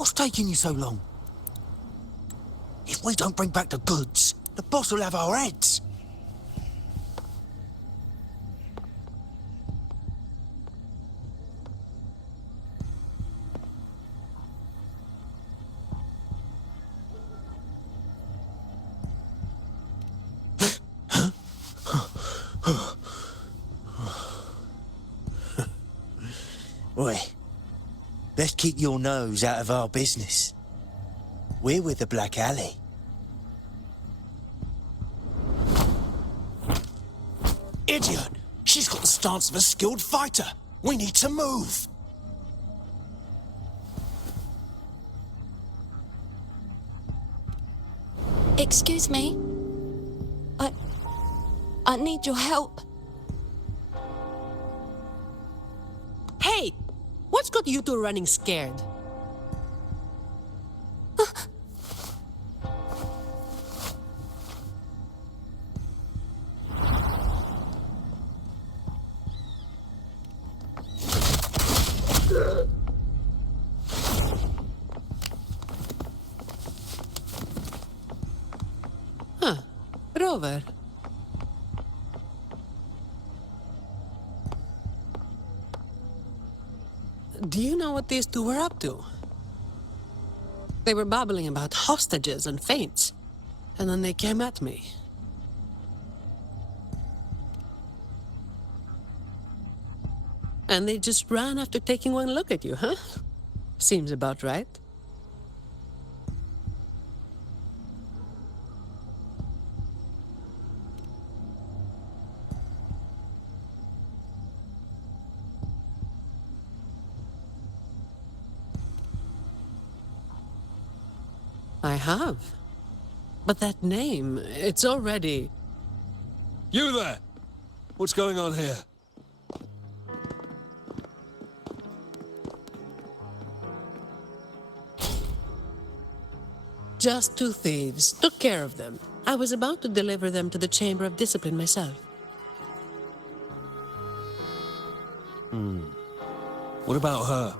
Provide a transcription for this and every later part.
What's taking you so long? If we don't bring back the goods, the boss will have our heads. Oi, let's keep your nose out of our business. We're with the Black Alley. Idiot! She's got the stance of a skilled fighter. We need to move. Excuse me. I need your help. Hey! What's got you two running scared? Huh. Rover. Do you know what these two were up to? They were babbling about hostages and feints, and then they came at me. And they just ran after taking one look at you, huh? Seems about right. I have. But that name, it's already... You there! What's going on here? Just two thieves. Took care of them. I was about to deliver them to the Chamber of Discipline myself. What about her?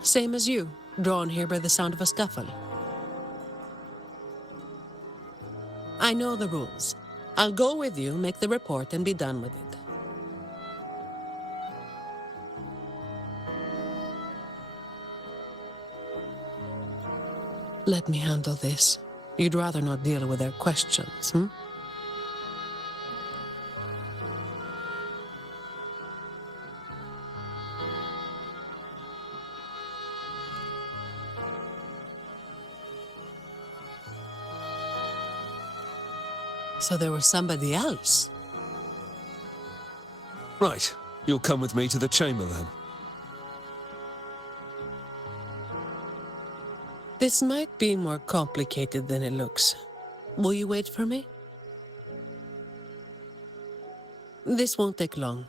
Same as you, drawn here by the sound of a scuffle. I know the rules. I'll go with you, make the report, and be done with it. Let me handle this. You'd rather not deal with their questions, hmm? So there was somebody else. Right. You'll come with me to the chamber then. This might be more complicated than it looks. Will you wait for me? This won't take long.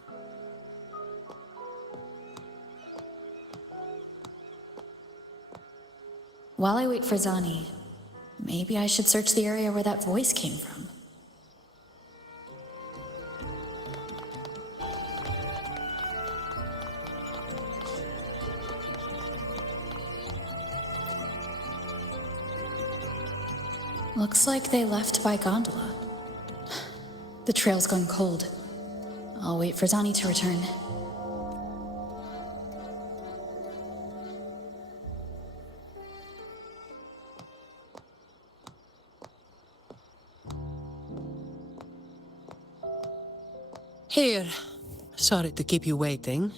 While I wait for Zani, maybe I should search the area where that voice came from. Looks like they left by gondola. The trail's gone cold. I'll wait for Zani to return. Here. Sorry to keep you waiting.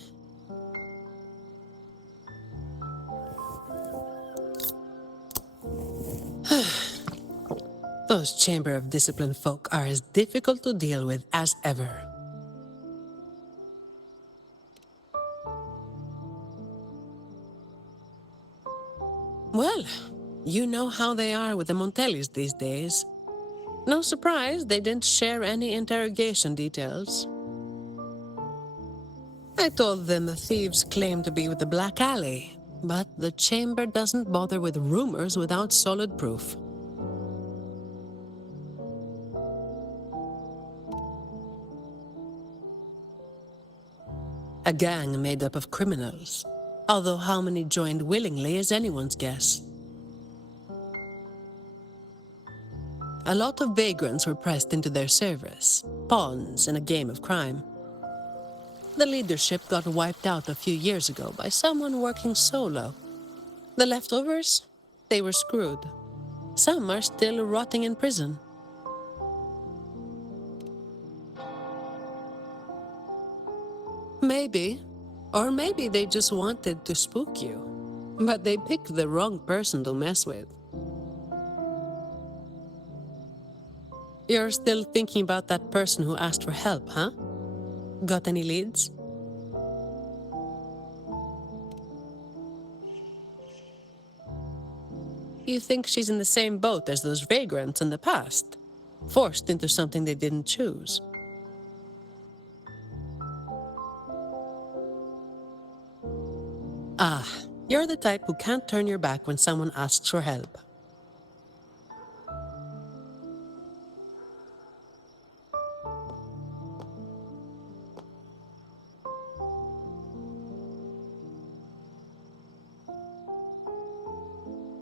Those Chamber of Discipline folk are as difficult to deal with as ever. Well, you know how they are with the Montellis these days. No surprise they didn't share any interrogation details. I told them the thieves claimed to be with the Black Alley, but the Chamber doesn't bother with rumors without solid proof. A gang made up of criminals. Although how many joined willingly is anyone's guess. A lot of vagrants were pressed into their service, pawns in a game of crime. The leadership got wiped out a few years ago by someone working solo. The leftovers? They were screwed. Some are still rotting in prison. Maybe. Or maybe they just wanted to spook you. But they picked the wrong person to mess with. You're still thinking about that person who asked for help, huh? Got any leads? You think she's in the same boat as those vagrants in the past? Forced into something they didn't choose. Ah, you're the type who can't turn your back when someone asks for help.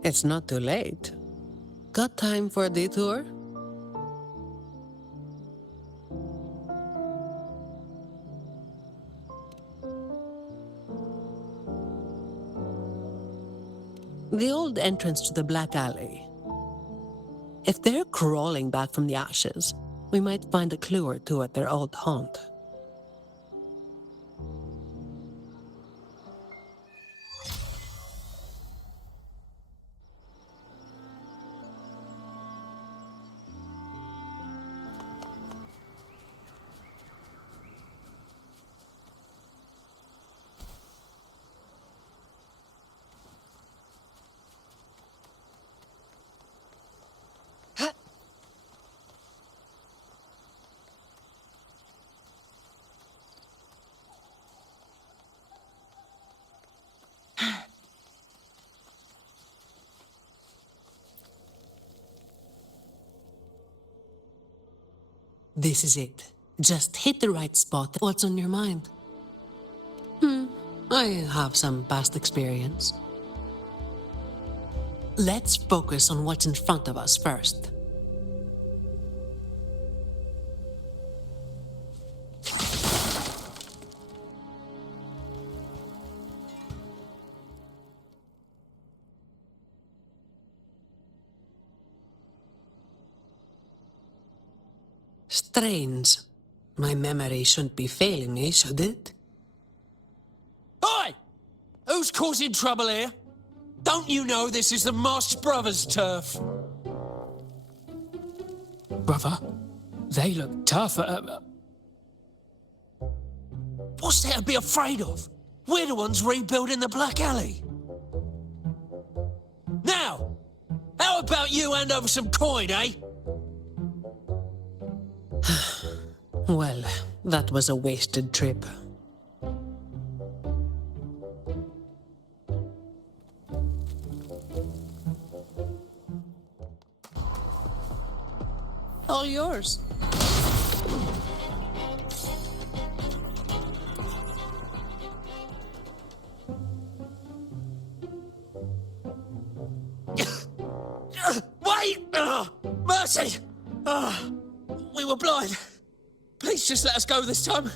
It's not too late. Got time for a detour? The old entrance to the Black Alley. If they're crawling back from the ashes, we might find a clue or two at their old haunt. This is it. Just hit the right spot. What's on your mind? I have some past experience. Let's focus on what's in front of us first. Strange. My memory shouldn't be failing me, should it? Oi! Who's causing trouble here? Don't you know this is the Moss Brothers' turf? Brother, they look tough. What's there to be afraid of? We're the ones rebuilding the Black Alley. Now, how about you hand over some coin, eh? Well, that was a wasted trip. All yours. Wait! Mercy! We were blind. Please just let us go this time.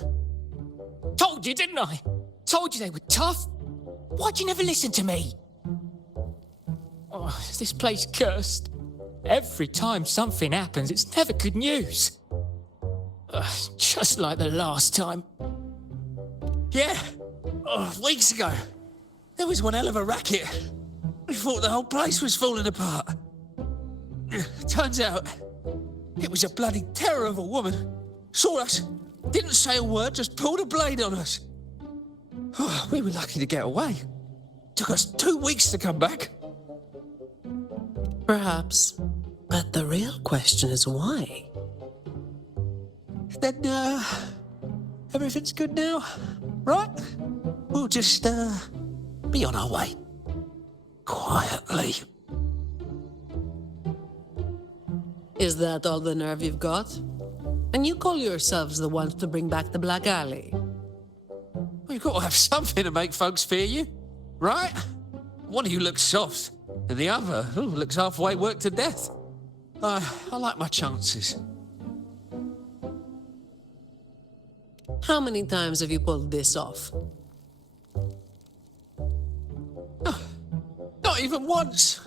Told you, didn't I? Told you they were tough. Why'd you never listen to me? Oh, is this place cursed? Every time something happens, it's never good news. Just like the last time. Yeah. Weeks ago. There was one hell of a racket. We thought the whole place was falling apart. Turns out, it was a bloody terror of a woman. Saw us, didn't say a word, just pulled a blade on us. We were lucky to get away. Took us 2 weeks to come back. Perhaps. But the real question is why? Then, everything's good now, right? We'll just, be on our way. Quietly. Is that all the nerve you've got? And you call yourselves the ones to bring back the Black Alley? You've got to have something to make folks fear you, right? One of you looks soft, and the other looks halfway worked to death. I like my chances. How many times have you pulled this off? Not even once.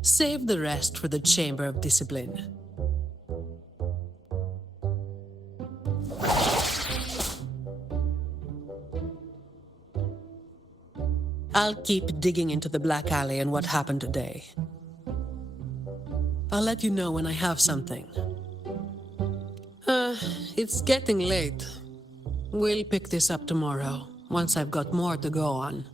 Save the rest for the Chamber of Discipline. I'll keep digging into the Black Alley and what happened today. I'll let you know when I have something. It's getting late. We'll pick this up tomorrow, once I've got more to go on.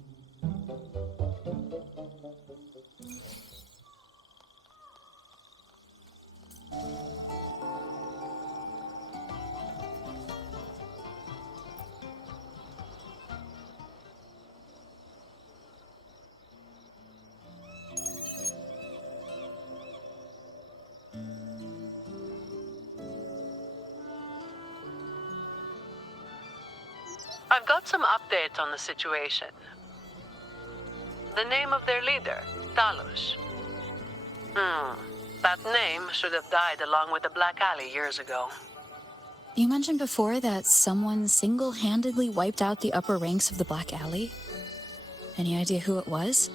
I've got some updates on the situation. The name of their leader, Talos. That name should have died along with the Black Alley years ago. You mentioned before that someone single-handedly wiped out the upper ranks of the Black Alley. Any idea who it was?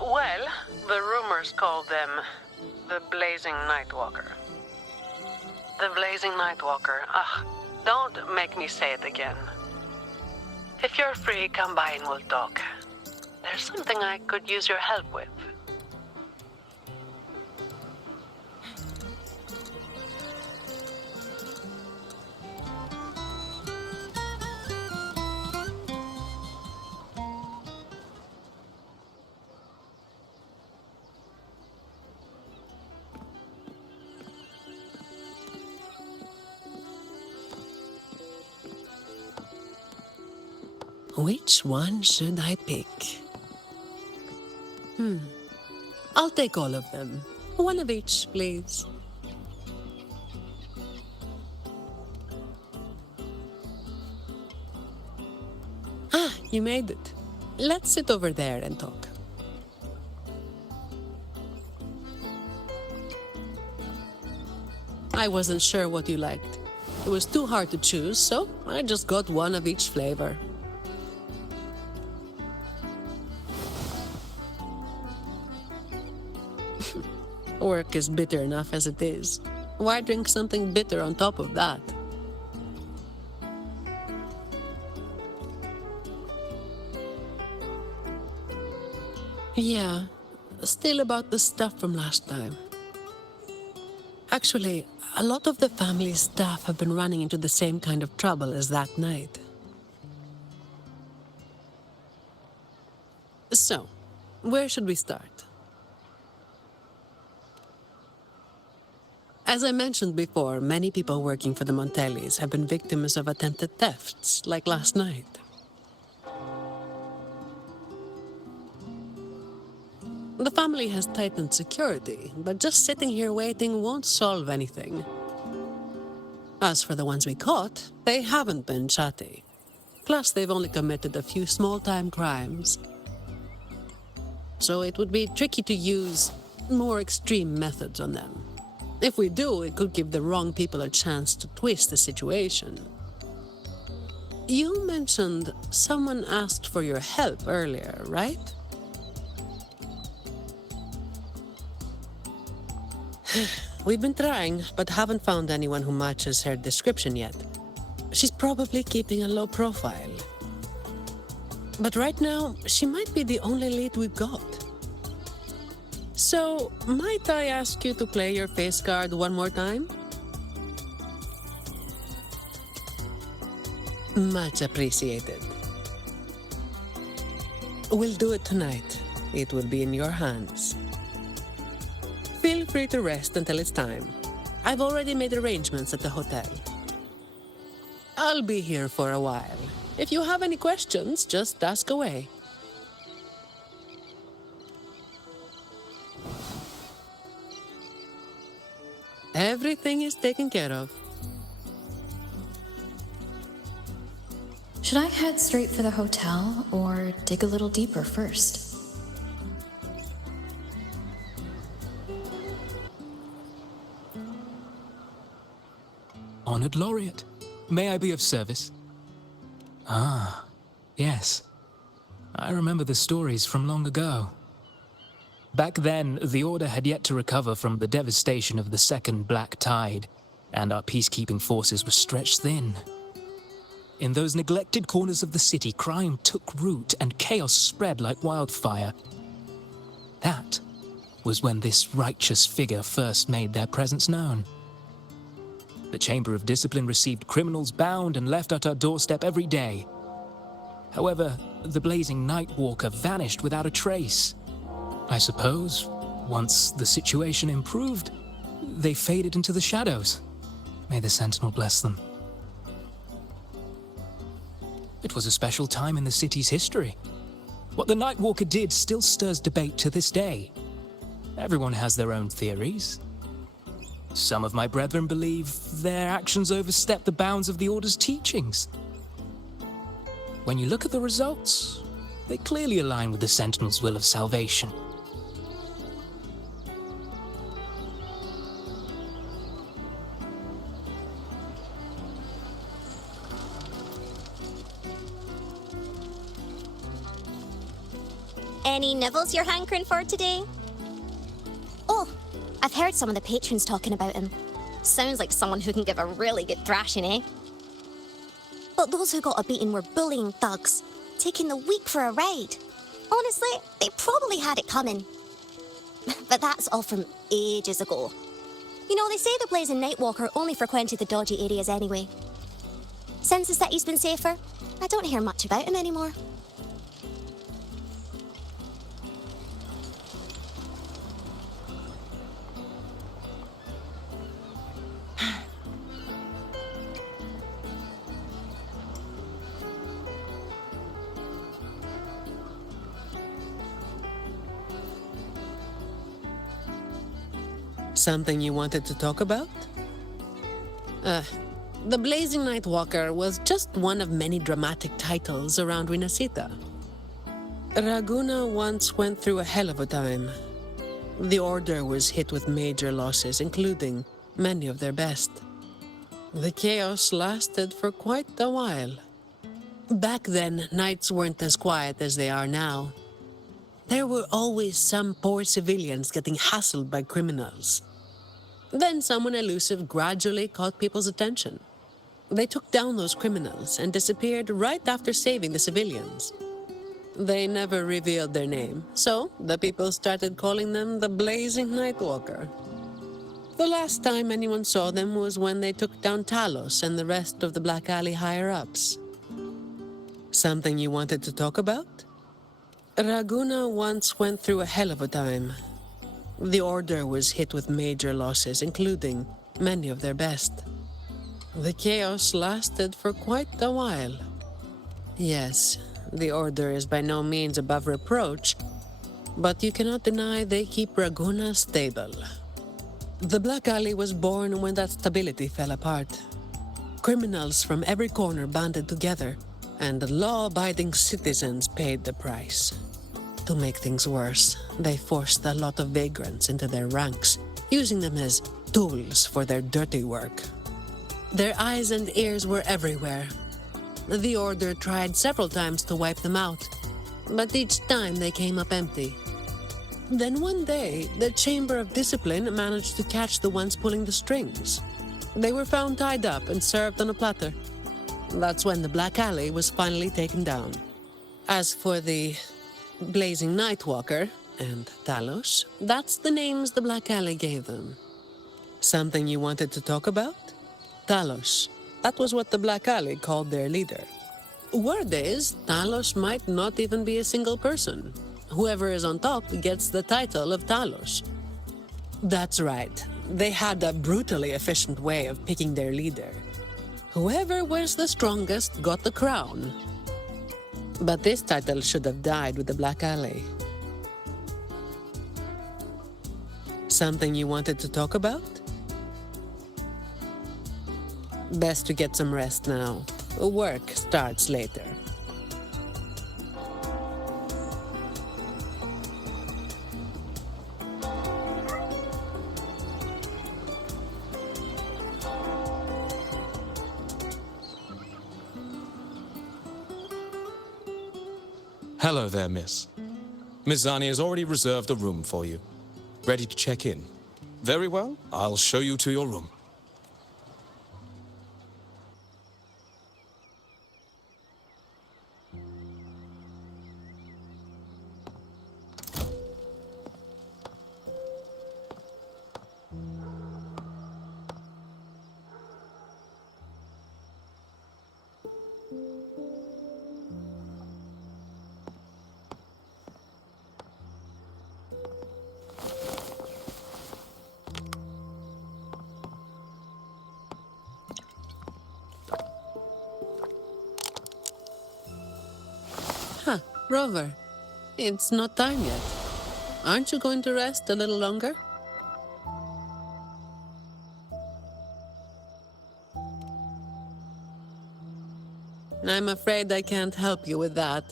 Well, the rumors called them the Blazing Nightwalker. The Blazing Nightwalker. Don't make me say it again. If you're free, come by and we'll talk. There's something I could use your help with. Which one should I pick? I'll take all of them. One of each, please. You made it. Let's sit over there and talk. I wasn't sure what you liked. It was too hard to choose, so I just got one of each flavor. Work is bitter enough as it is. Why drink something bitter on top of that? Yeah, still about the stuff from last time. Actually, a lot of the family's staff have been running into the same kind of trouble as that night. So, where should we start? As I mentioned before, many people working for the Montellis have been victims of attempted thefts, like last night. The family has tightened security, but just sitting here waiting won't solve anything. As for the ones we caught, they haven't been chatty. Plus, they've only committed a few small-time crimes. So it would be tricky to use more extreme methods on them. If we do, it could give the wrong people a chance to twist the situation. You mentioned someone asked for your help earlier, right? We've been trying, but haven't found anyone who matches her description yet. She's probably keeping a low profile. But right now, she might be the only lead we've got. So, might I ask you to play your face card one more time? Much appreciated. We'll do it tonight. It will be in your hands. Feel free to rest until it's time. I've already made arrangements at the hotel. I'll be here for a while. If you have any questions, just ask away. Everything is taken care of. Should I head straight for the hotel or dig a little deeper first? Honored Laureate, may I be of service? Ah, yes. I remember the stories from long ago. Back then, the Order had yet to recover from the devastation of the Second Black Tide, and our peacekeeping forces were stretched thin. In those neglected corners of the city, crime took root and chaos spread like wildfire. That was when this righteous figure first made their presence known. The Chamber of Discipline received criminals bound and left at our doorstep every day. However, the blazing Nightwalker vanished without a trace. I suppose, once the situation improved, they faded into the shadows. May the Sentinel bless them. It was a special time in the city's history. What the Nightwalker did still stirs debate to this day. Everyone has their own theories. Some of my brethren believe their actions overstep the bounds of the Order's teachings. When you look at the results, they clearly align with the Sentinel's will of salvation. Any nibbles you're hankering for today? Oh, I've heard some of the patrons talking about him. Sounds like someone who can give a really good thrashing, eh? But those who got a beating were bullying thugs, taking the weak for a ride. Honestly, they probably had it coming. But that's all from ages ago. You know, they say the Blazing Nightwalker only frequented the dodgy areas anyway. Since the city's been safer, I don't hear much about him anymore. Something you wanted to talk about? The Blazing Nightwalker was just one of many dramatic titles around Winasita. Raguna once went through a hell of a time. The Order was hit with major losses, including many of their best. The chaos lasted for quite a while. Back then, nights weren't as quiet as they are now. There were always some poor civilians getting hassled by criminals. Then someone elusive gradually caught people's attention. They took down those criminals and disappeared right after saving the civilians. They never revealed their name, so the people started calling them the Blazing Nightwalker. The last time anyone saw them was when they took down Talos and the rest of the Black Alley higher-ups. Something you wanted to talk about? Raguna once went through a hell of a time. The Order was hit with major losses, including many of their best. The chaos lasted for quite a while. Yes, the Order is by no means above reproach, but you cannot deny they keep Raguna stable. The Black Alley was born when that stability fell apart. Criminals from every corner banded together, and the law-abiding citizens paid the price. To make things worse, they forced a lot of vagrants into their ranks, using them as tools for their dirty work. Their eyes and ears were everywhere. The Order tried several times to wipe them out, but each time they came up empty. Then one day, the Chamber of Discipline managed to catch the ones pulling the strings. They were found tied up and served on a platter. That's when the Black Alley was finally taken down. As for the Blazing Nightwalker and Talos, that's the names the Black Alley gave them. Something you wanted to talk about? Talos. That was what the Black Alley called their leader. Word is, Talos might not even be a single person. Whoever is on top gets the title of Talos. That's right. They had a brutally efficient way of picking their leader. Whoever was the strongest got the crown. But this title should have died with the Black Alley. Something you wanted to talk about? Best to get some rest now. Work starts later. Hello there, miss. Miss Zani has already reserved a room for you. Ready to check in? Very well, I'll show you to your room. Huh, Rover. It's not time yet. Aren't you going to rest a little longer? I'm afraid I can't help you with that.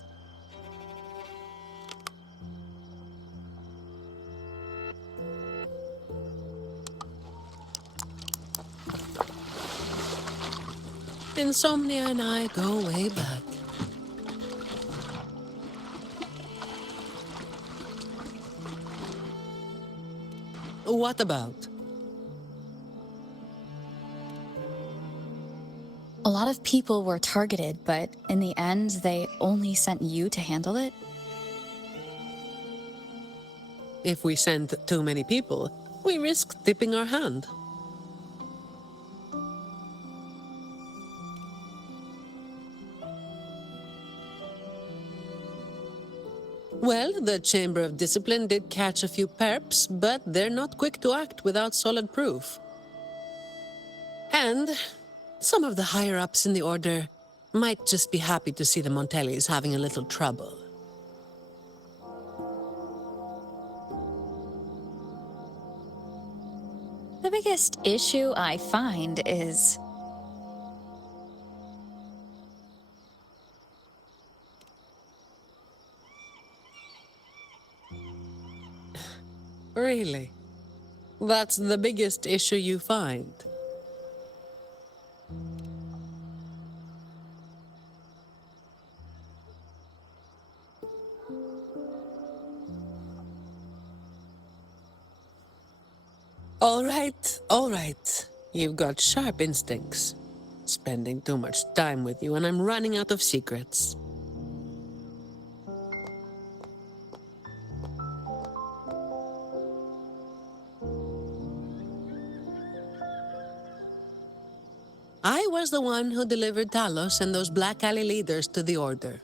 Insomnia and I go way back. What about? A lot of people were targeted, but in the end, they only sent you to handle it? If we send too many people, we risk tipping our hand. Well, the Chamber of Discipline did catch a few perps, but they're not quick to act without solid proof. And some of the higher-ups in the Order might just be happy to see the Montellis having a little trouble. The biggest issue I find is... Really? That's the biggest issue you find? All right. You've got sharp instincts. Spending too much time with you and I'm running out of secrets. I was the one who delivered Talos and those Black Alley leaders to the Order.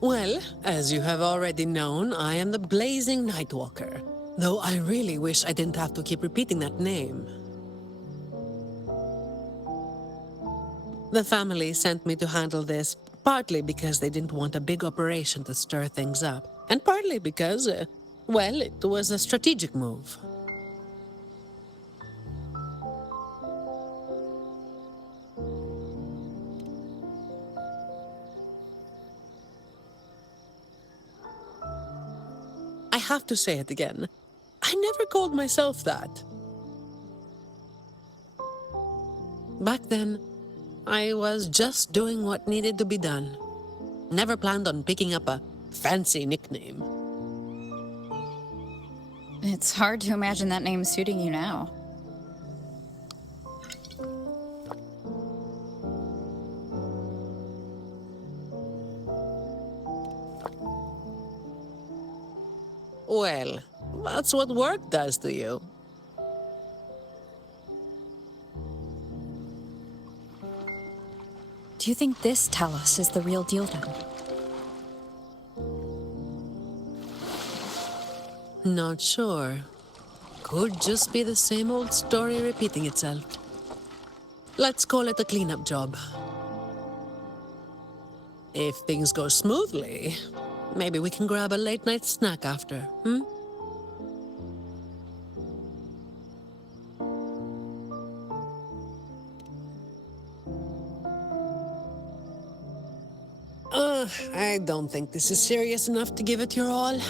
Well, as you have already known, I am the Blazing Nightwalker. Though I really wish I didn't have to keep repeating that name. The family sent me to handle this, partly because they didn't want a big operation to stir things up, and partly because, well, it was a strategic move. I have to say it again. I never called myself that. Back then, I was just doing what needed to be done. Never planned on picking up a fancy nickname. It's hard to imagine that name suiting you now. Well, that's what work does to you. Do you think this Talos is the real deal then? Not sure. Could just be the same old story repeating itself. Let's call it a cleanup job. If things go smoothly, maybe we can grab a late-night snack after, hmm? I don't think this is serious enough to give it your all.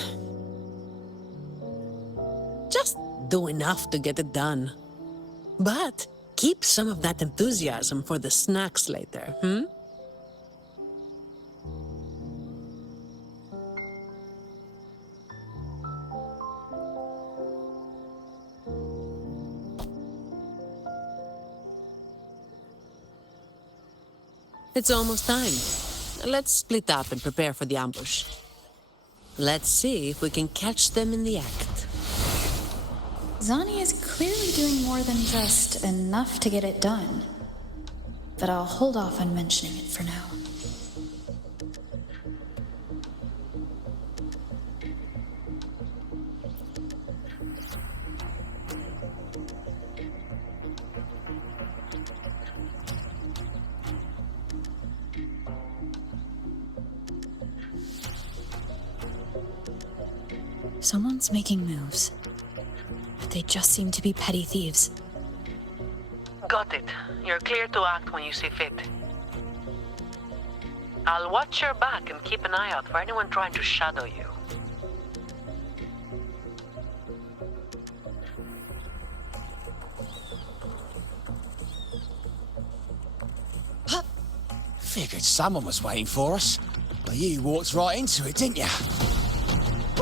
Just do enough to get it done. But keep some of that enthusiasm for the snacks later, hmm? It's almost time. Let's split up and prepare for the ambush. Let's see if we can catch them in the act. Zani is clearly doing more than just enough to get it done. But I'll hold off on mentioning it for now. Someone's making moves. But they just seem to be petty thieves. Got it. You're clear to act when you see fit. I'll watch your back and keep an eye out for anyone trying to shadow you. Figured someone was waiting for us. But you walked right into it, didn't you?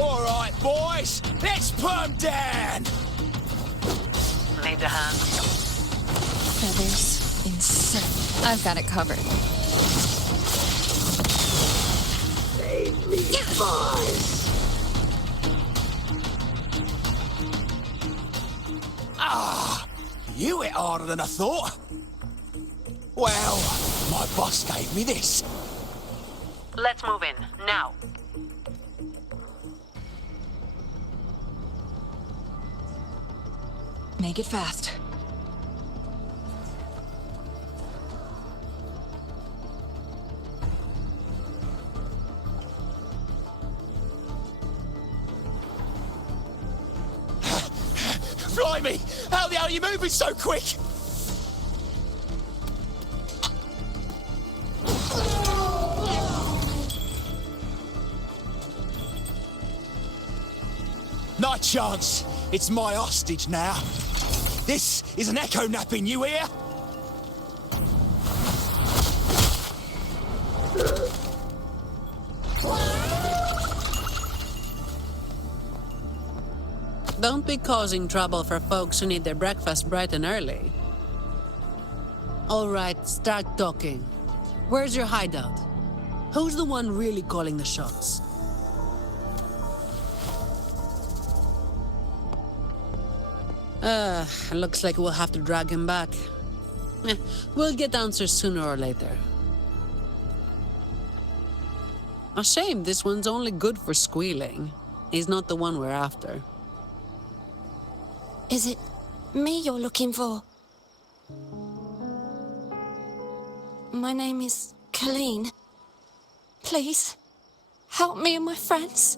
All right, boys, let's put 'em down! Need a hand? Feathers insane. I've got it covered. Save me, boys! Ah, you hit harder than I thought. Well, my boss gave me this. Let's move in, now. Make it fast. Blimey! How the hell are you moving so quick? No chance. It's my hostage now. This is an echo napping, you hear? Don't be causing trouble for folks who need their breakfast bright and early. All right, start talking. Where's your hideout? Who's the one really calling the shots? Looks like we'll have to drag him back. We'll get answers sooner or later. A shame this one's only good for squealing. He's not the one we're after. Is it me you're looking for? My name is Colleen. Please, help me and my friends.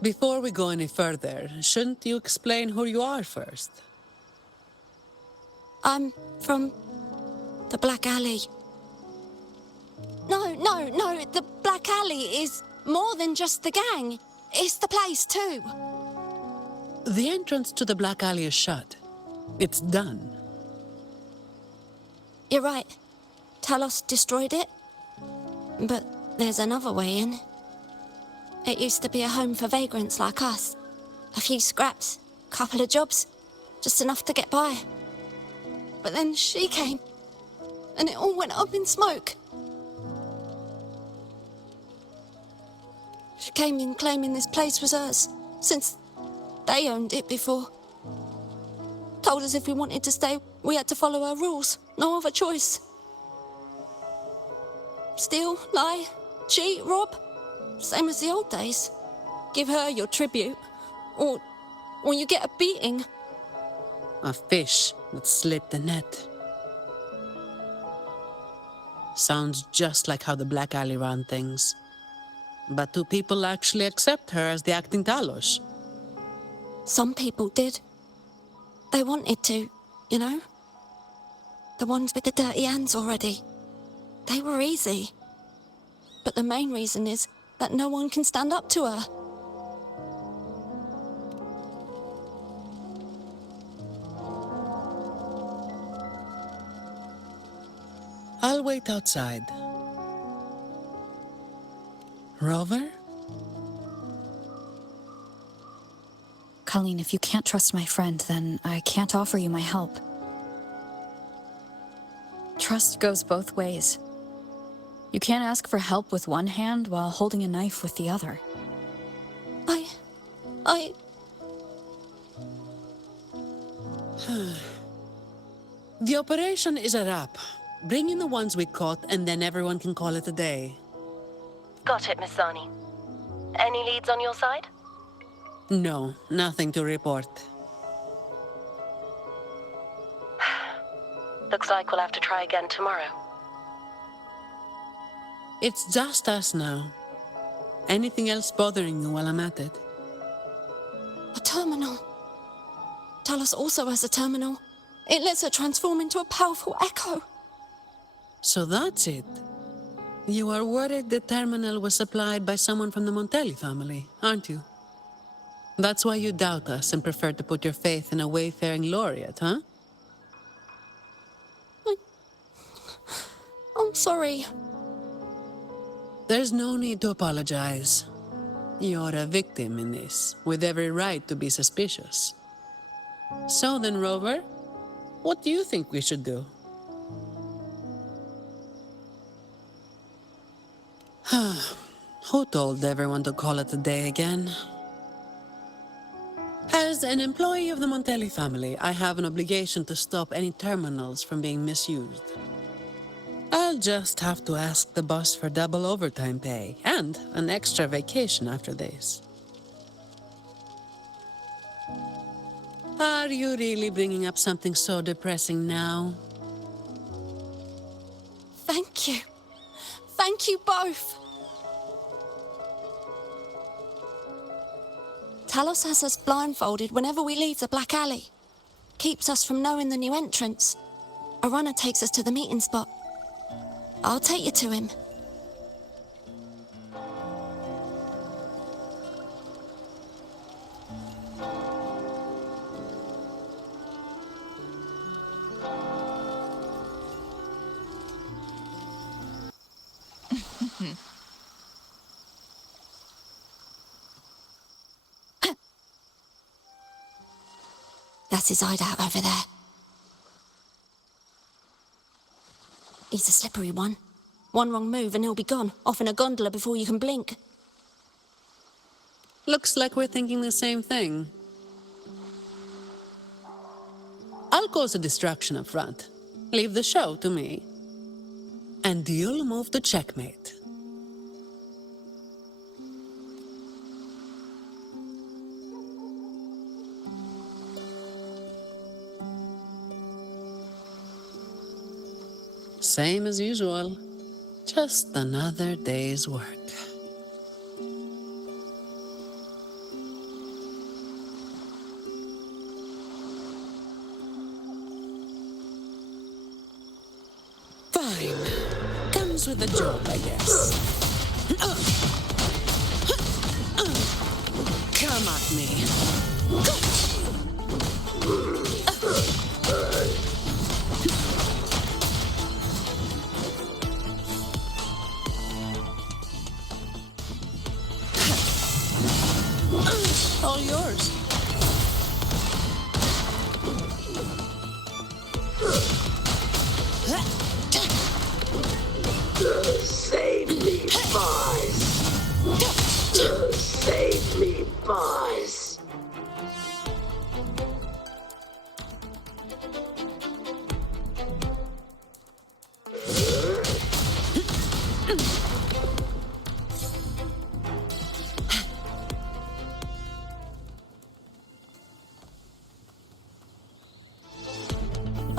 Before we go any further, shouldn't you explain who you are first? I'm from the Black Alley. No, the Black Alley is more than just the gang. It's the place too. The entrance to the Black Alley is shut. It's done. You're right. Talos destroyed it. But there's another way in. It used to be a home for vagrants like us. A few scraps, couple of jobs, just enough to get by. But then she came, and it all went up in smoke. She came in claiming this place was hers, since they owned it before. Told us if we wanted to stay, we had to follow her rules. No other choice. Steal, lie, cheat, rob. Same as the old days. give her your tribute, or you get a beating. A fish that slipped the net. Sounds just like how the Black Alley ran things. But do people actually accept her as the acting Talos? Some people did. They wanted to, you know? The ones with the dirty hands already. They were easy. But the main reason is that no one can stand up to her. I'll wait outside. Rover? Colleen, if you can't trust my friend, then I can't offer you my help. Trust goes both ways. You can't ask for help with one hand while holding a knife with the other. I... The operation is a wrap. Bring in the ones we caught, and then everyone can call it a day. Got it, Miss Zani. Any leads on your side? No, nothing to report. Looks like we'll have to try again tomorrow. It's just us now. Anything else bothering you while I'm at it? A terminal. Talos also has a terminal. It lets her transform into a powerful echo. So that's it. You are worried the terminal was supplied by someone from the Montelli family, aren't you? That's why you doubt us and prefer to put your faith in a wayfaring laureate, huh? I'm sorry. There's no need to apologize. You're a victim in this, with every right to be suspicious. So then, Rover, what do you think we should do? Who told everyone to call it a day again? As an employee of the Montelli family, I have an obligation to stop any terminals from being misused. I'll just have to ask the boss for double overtime pay and an extra vacation after this. Are you really bringing up something so depressing now? Thank you. Thank you both. Talos has us blindfolded whenever we leave the Black Alley. Keeps us from knowing the new entrance. A runner takes us to the meeting spot. I'll take you to him. That's his hideout over there. He's a slippery one. One wrong move and he'll be gone, off in a gondola before you can blink. Looks like we're thinking the same thing. I'll cause a distraction up front. Leave the show to me. And you'll move to checkmate. Same as usual. Just another day's work. Fine. Comes with the job, I guess. Come at me. All yours. Save me, boys. Save me, boys.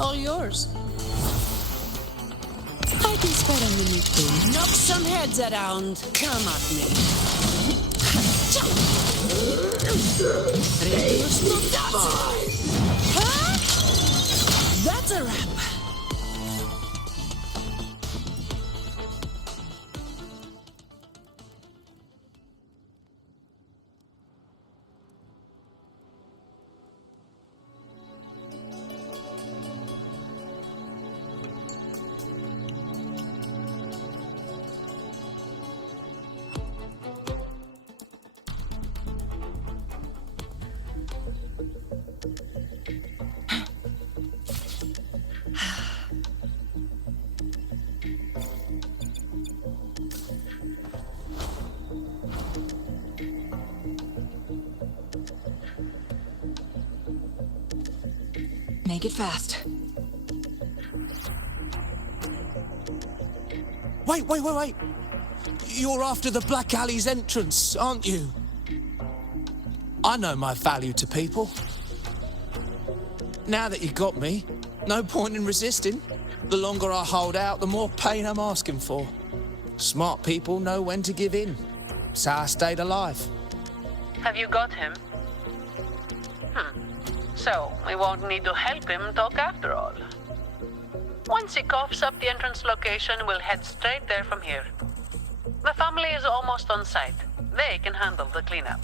All yours. I can spread a minute to knock some heads around. Come at me. That's a wrap. Make it fast. Wait. You're after the Black Alley's entrance, aren't you? I know my value to people. Now that you got me, no point in resisting. The longer I hold out, the more pain I'm asking for. Smart people know when to give in. So I stayed alive. Have you got him? So, we won't need to help him talk after all. Once he coughs up the entrance location, we'll head straight there from here. The family is almost on site. They can handle the cleanup.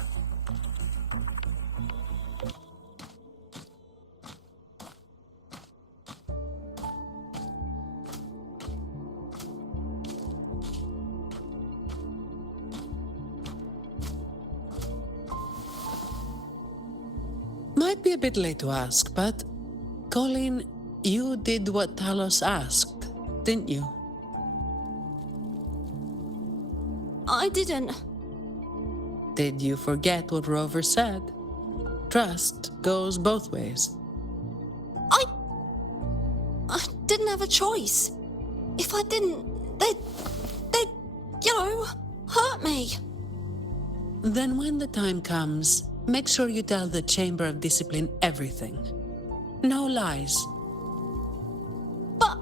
Might be a bit late to ask, but Colin, you did what Talos asked, didn't you? I didn't. Did you forget what Rover said? Trust goes both ways. I didn't have a choice. If I didn't, they'd, hurt me. Then when the time comes, make sure you tell the Chamber of Discipline everything. No lies. But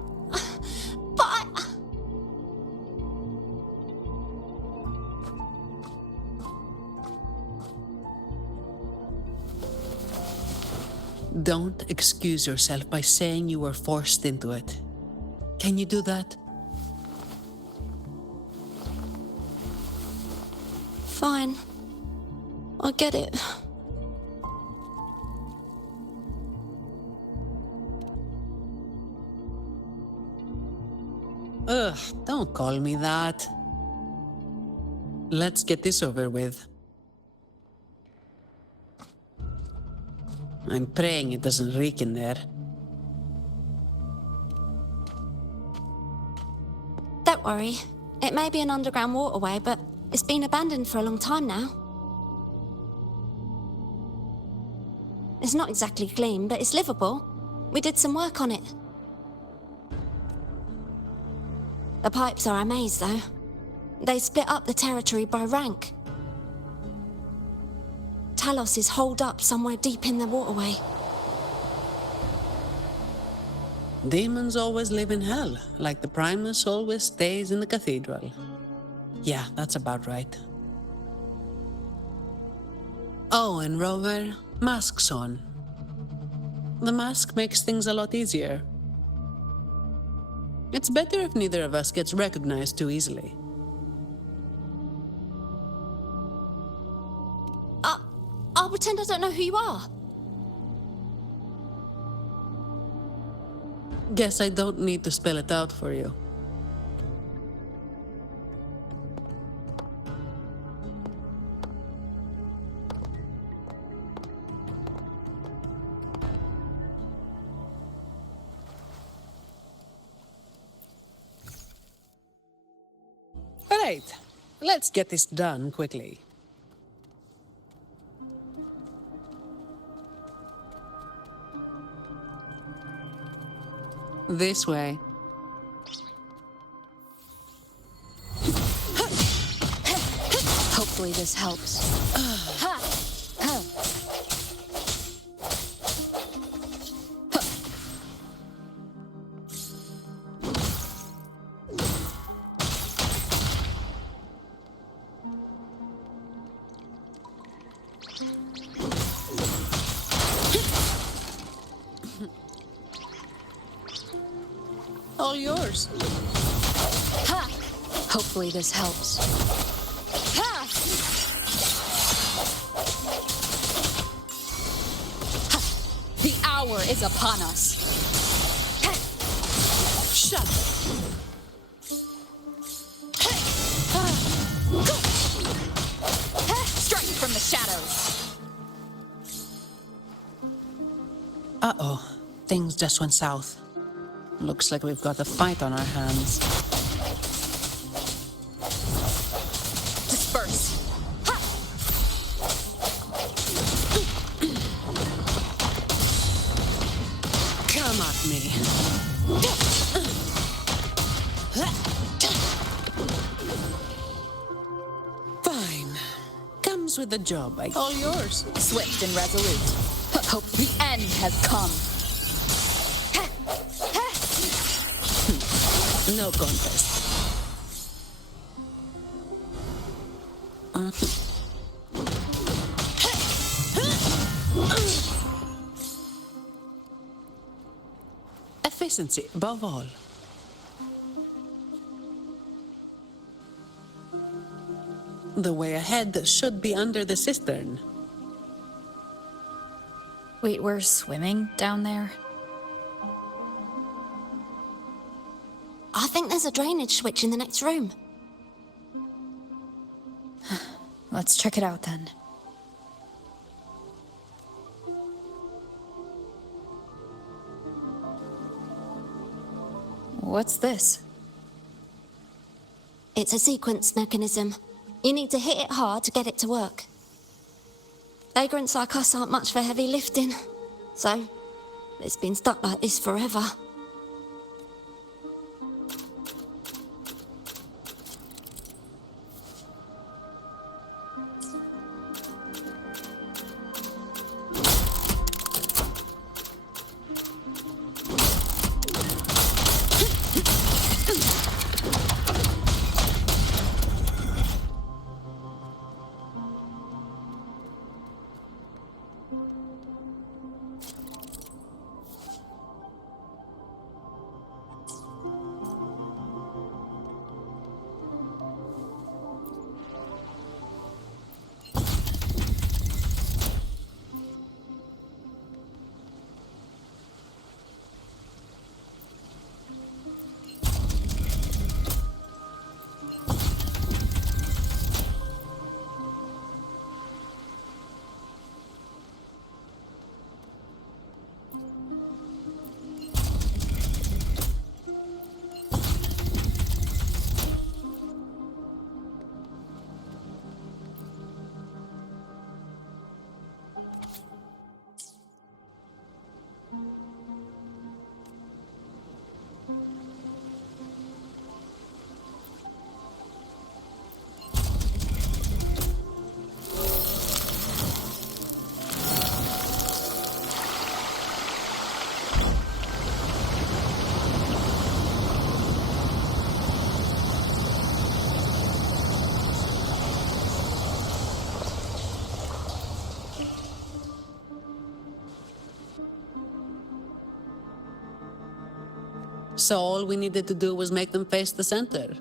I... Don't excuse yourself by saying you were forced into it. Can you do that? Fine. I get it. Ugh, don't call me that. Let's get this over with. I'm praying it doesn't reek in there. Don't worry. It may be an underground waterway, but it's been abandoned for a long time now. It's not exactly clean, but it's livable. We did some work on it. The pipes are a maze, though. They split up the territory by rank. Talos is holed up somewhere deep in the waterway. Demons always live in hell, like the Primus always stays in the cathedral. Yeah, that's about right. Oh, and Rover, mask's on. The mask makes things a lot easier. It's better if neither of us gets recognized too easily. I'll pretend I don't know who you are. Guess I don't need to spell it out for you. Right, let's get this done quickly. This way. Hopefully this helps. All yours. Ha! Hopefully this helps. Ha! Ha! The hour is upon us. Ha! Shut up. Strike from the shadows. Uh-oh. Things just went south. Looks like we've got a fight on our hands. Disperse. Ha! Come at me. Fine. Comes with the job. All yours. Swift and resolute. Hope the end has come. No contest. Efficiency above all. The way ahead should be under the cistern. Wait, we're swimming down there? I think there's a drainage switch in the next room. Let's check it out then. What's this? It's a sequence mechanism. You need to hit it hard to get it to work. Vagrants like us aren't much for heavy lifting, so it's been stuck like this forever. So all we needed to do was make them face the center.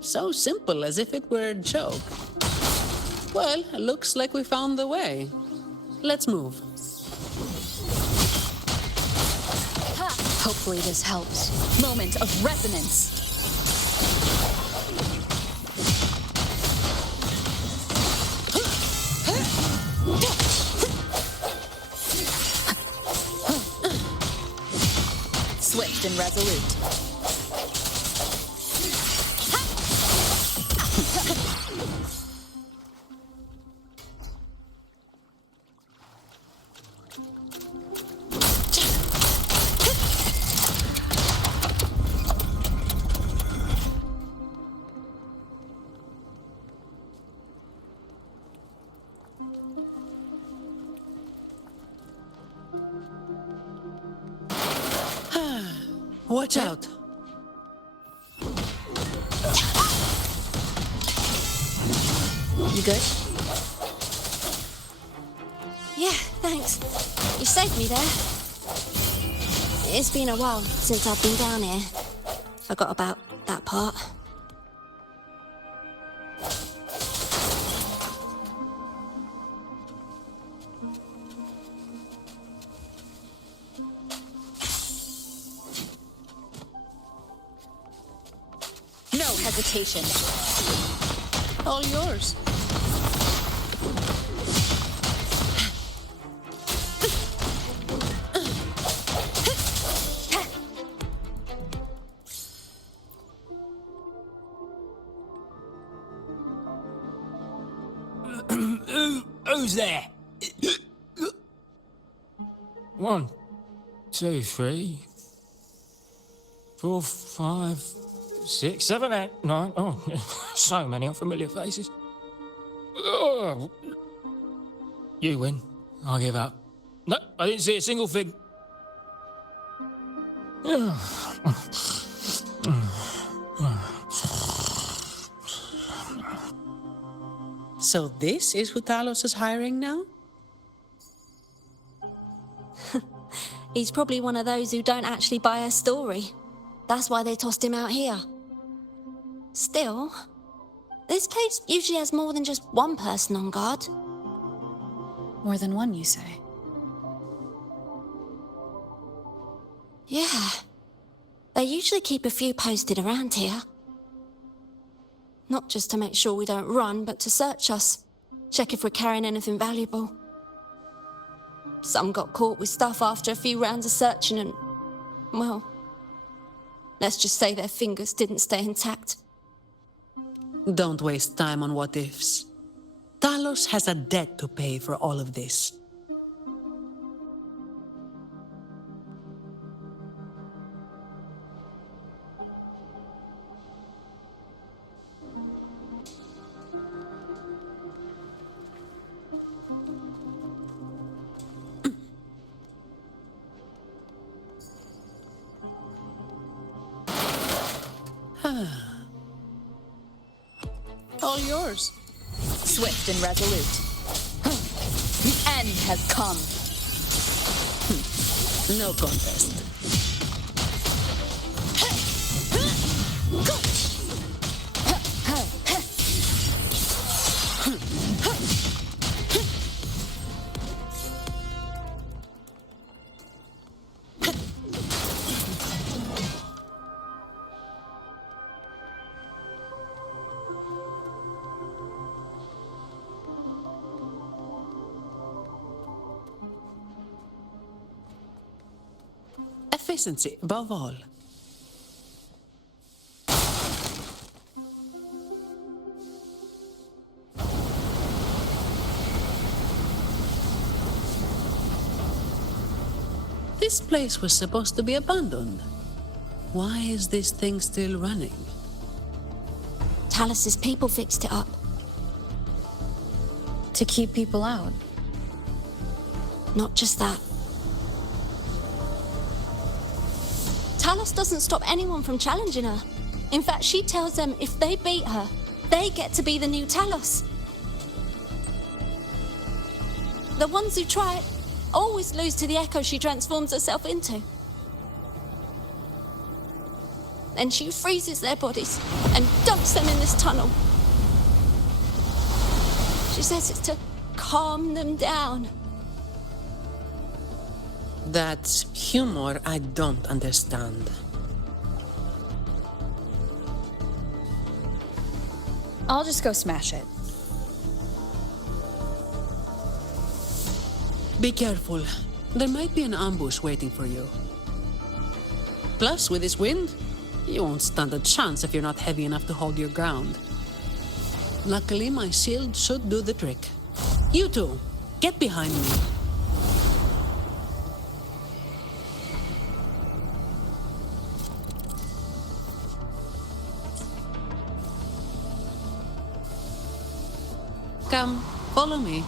So simple, as if it were a joke. Well, looks like we found the way. Let's move. Ha! Hopefully this helps. Moment of resonance. Swift and resolute. Watch out. You good? Yeah, thanks. You saved me there. It's been a while since I've been down here. Forgot about that part. No hesitation. All yours. Who's there? 1, 2, 3, 4, 5, 6, 7, 8, 9. Oh, so many unfamiliar faces. Oh. You win. I give up. No, I didn't see a single thing. So this is who Talos is hiring now? He's probably one of those who don't actually buy a story. That's why they tossed him out here. Still, this place usually has more than just one person on guard. More than one, you say? Yeah. They usually keep a few posted around here. Not just to make sure we don't run, but to search us. Check if we're carrying anything valuable. Some got caught with stuff after a few rounds of searching and, well, let's just say their fingers didn't stay intact. Don't waste time on what ifs. Talos has a debt to pay for all of this. All yours. Swift and resolute. The end has come. No contest. Efficiency, above all. This place was supposed to be abandoned. Why is this thing still running? Talos's people fixed it up. To keep people out. Not just that. Talos doesn't stop anyone from challenging her. In fact, she tells them if they beat her, they get to be the new Talos. The ones who try it always lose to the echo she transforms herself into. Then she freezes their bodies and dumps them in this tunnel. She says it's to calm them down. That's humor I don't understand. I'll just go smash it. Be careful. There might be an ambush waiting for you. Plus, with this wind, you won't stand a chance if you're not heavy enough to hold your ground. Luckily, my shield should do the trick. You two, get behind me. Come, follow me.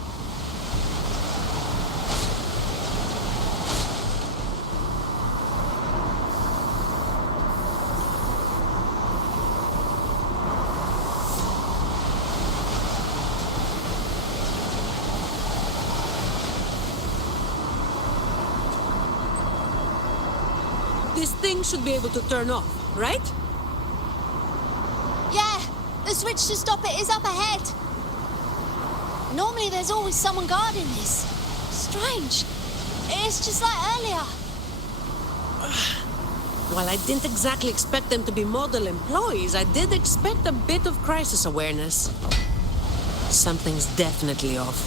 This thing should be able to turn off, right? switch to stop it is up ahead. Normally there's always someone guarding this. Strange. It's just like earlier. While I didn't exactly expect them to be model employees, I did expect a bit of crisis awareness. Something's definitely off.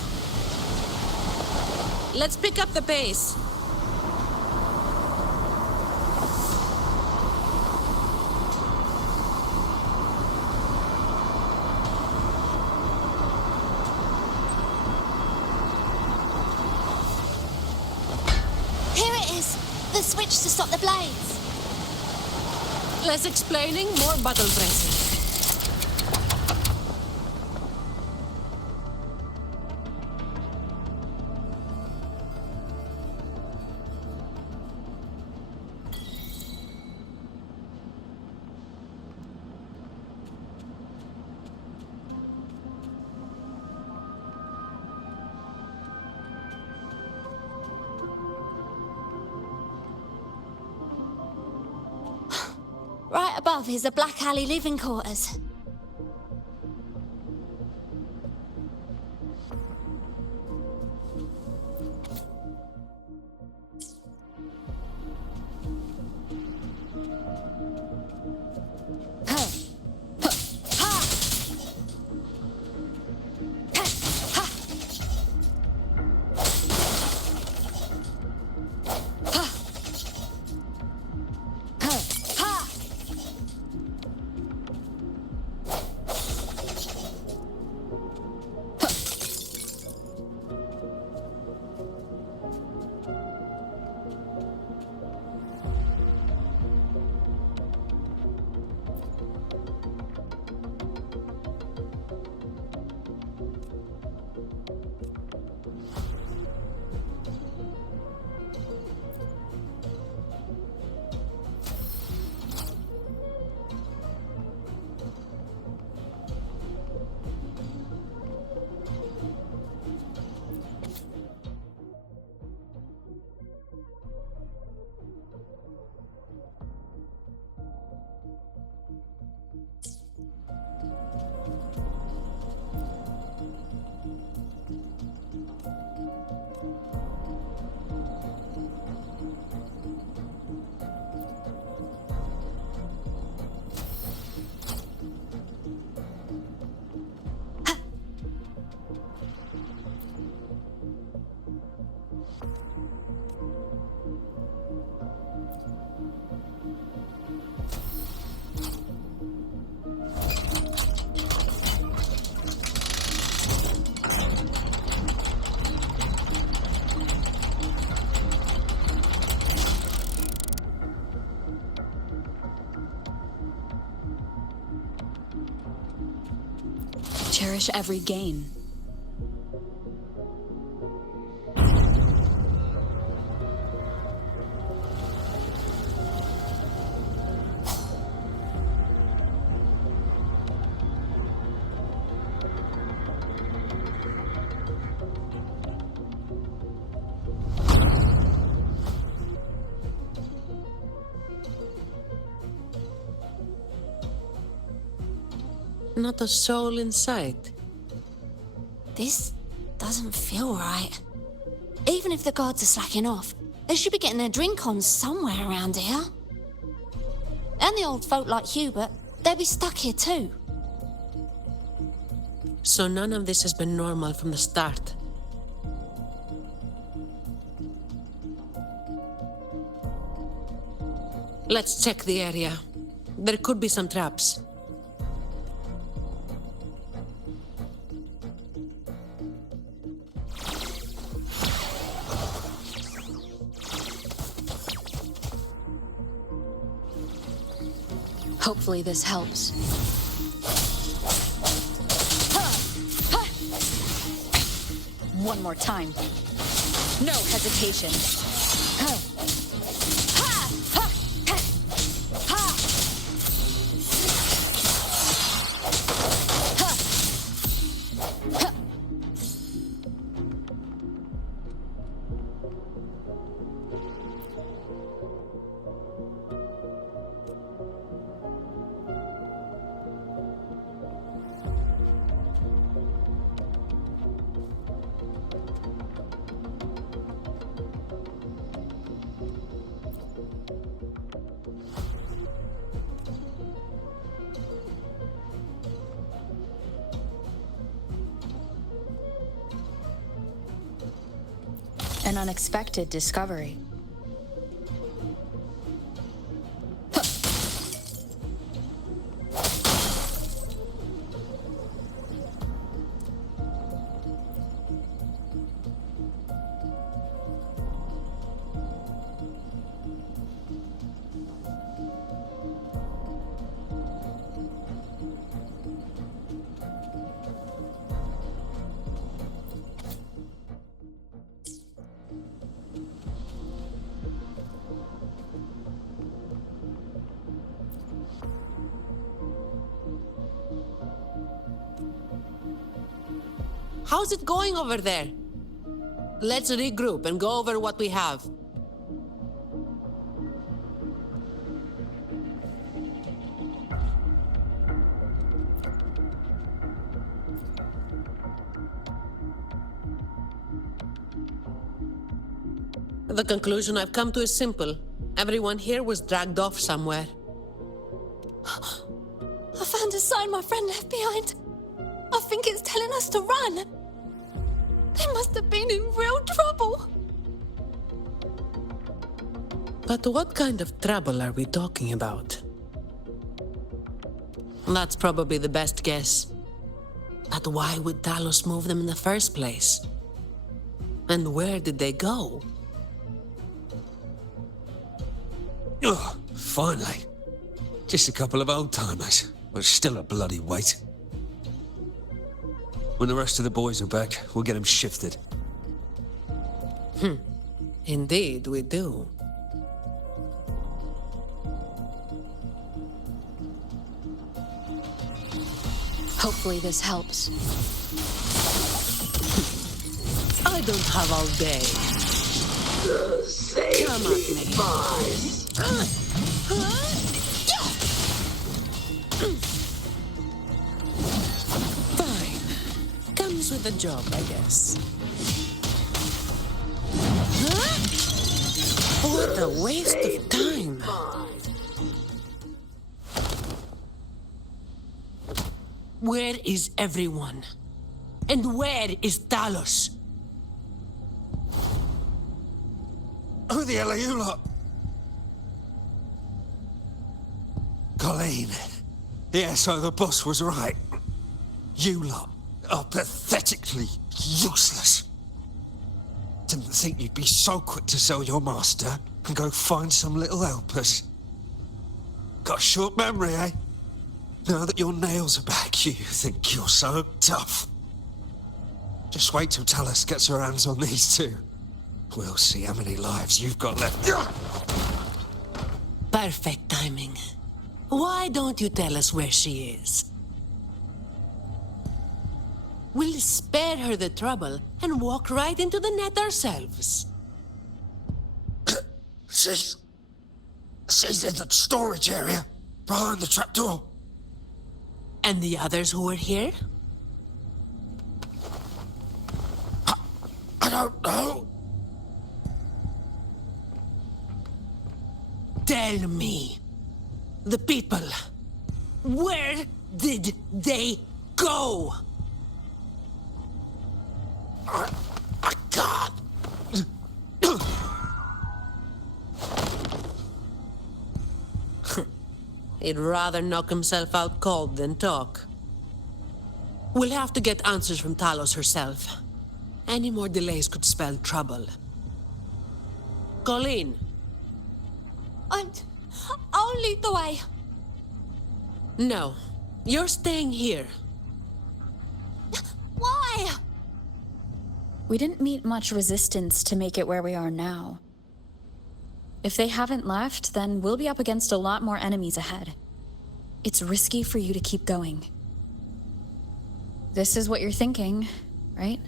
Let's pick up the pace. Here it is. The switch to stop the blades. Less explaining, more button pressing. Right above is the Black Alley living quarters. Cherish every gain. Not a soul in sight. This doesn't feel right. Even if the guards are slacking off, they should be getting their drink on somewhere around here. And the old folk like Hubert, they'll be stuck here too. So none of this has been normal from the start. Let's check the area. There could be some traps. Hopefully this helps. One more time. No hesitation. An unexpected discovery. How's it going over there? Let's regroup and go over what we have. The conclusion I've come to is simple. Everyone here was dragged off somewhere. I found a sign my friend left behind. I think it's telling us to run. They must have been in real trouble. But what kind of trouble are we talking about? That's probably the best guess. But why would Talos move them in the first place? And where did they go? Oh, finally. Just a couple of old-timers, but still a bloody weight. When the rest of the boys are back, we'll get them shifted. Indeed, we do. Hopefully this helps. I don't have all day. Come at me. Fine. Comes with the job, I guess. What a waste of time. Where is everyone? And where is Talos? Who the hell are you lot? Colleen. Yeah, so the boss was right. You lot are pathetically useless. Didn't think you'd be so quick to sell your master and go find some little helpers. Got a short memory, eh? Now that your nails are back, you think you're so tough. Just wait till Talos gets her hands on these two. We'll see how many lives you've got left. Perfect timing. Why don't you tell us where she is? We'll spare her the trouble and walk right into the net ourselves. She's in the storage area, behind the trapdoor. And the others who were here? I don't know. Tell me. The people. Where did they go? I can't. He'd rather knock himself out cold than talk. We'll have to get answers from Talos herself. Any more delays could spell trouble. Colleen. I'll lead the way. No. You're staying here. Why? We didn't meet much resistance to make it where we are now. If they haven't left, then we'll be up against a lot more enemies ahead. It's risky for you to keep going. This is what you're thinking, right?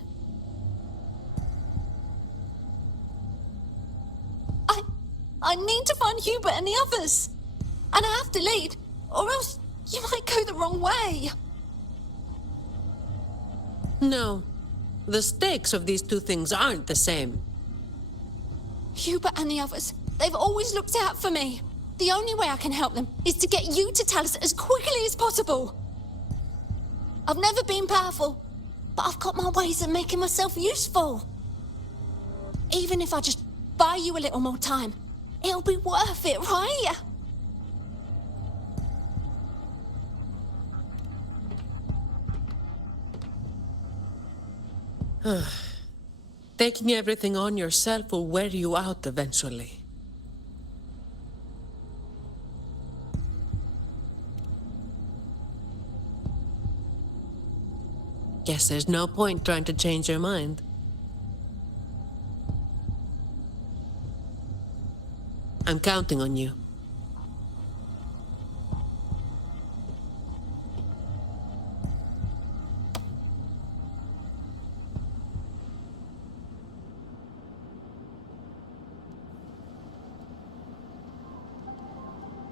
I need to find Hubert and the others. And I have to lead, or else you might go the wrong way. No. The stakes of these two things aren't the same. Hubert and the others, they've always looked out for me. The only way I can help them is to get you to Talos as quickly as possible. I've never been powerful, but I've got my ways of making myself useful. Even if I just buy you a little more time, it'll be worth it, right? Taking everything on yourself will wear you out eventually. Guess there's no point trying to change your mind. I'm counting on you.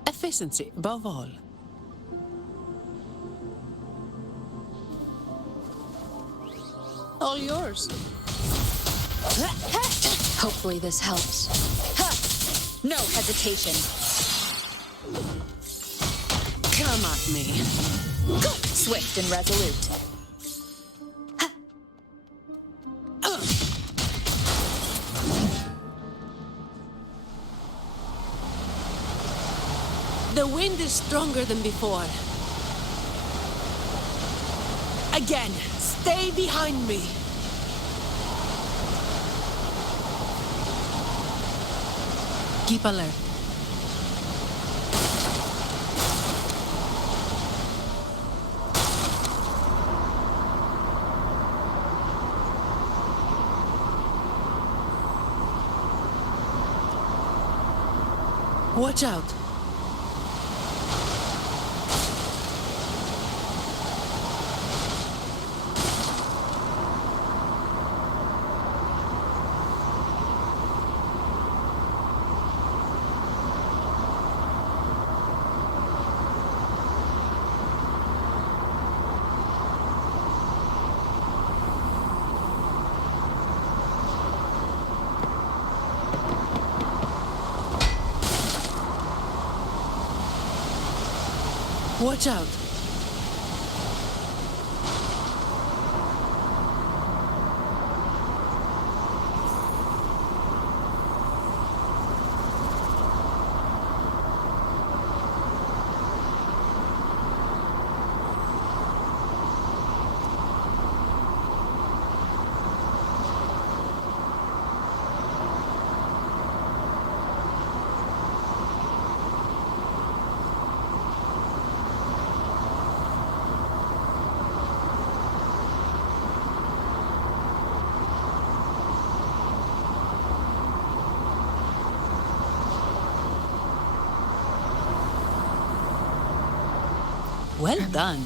Efficiency, above all. All yours. Hopefully this helps. No hesitation. Come at me. Swift and resolute. The wind is stronger than before. Again, stay behind me. Keep alert. Watch out. Watch out. Well done.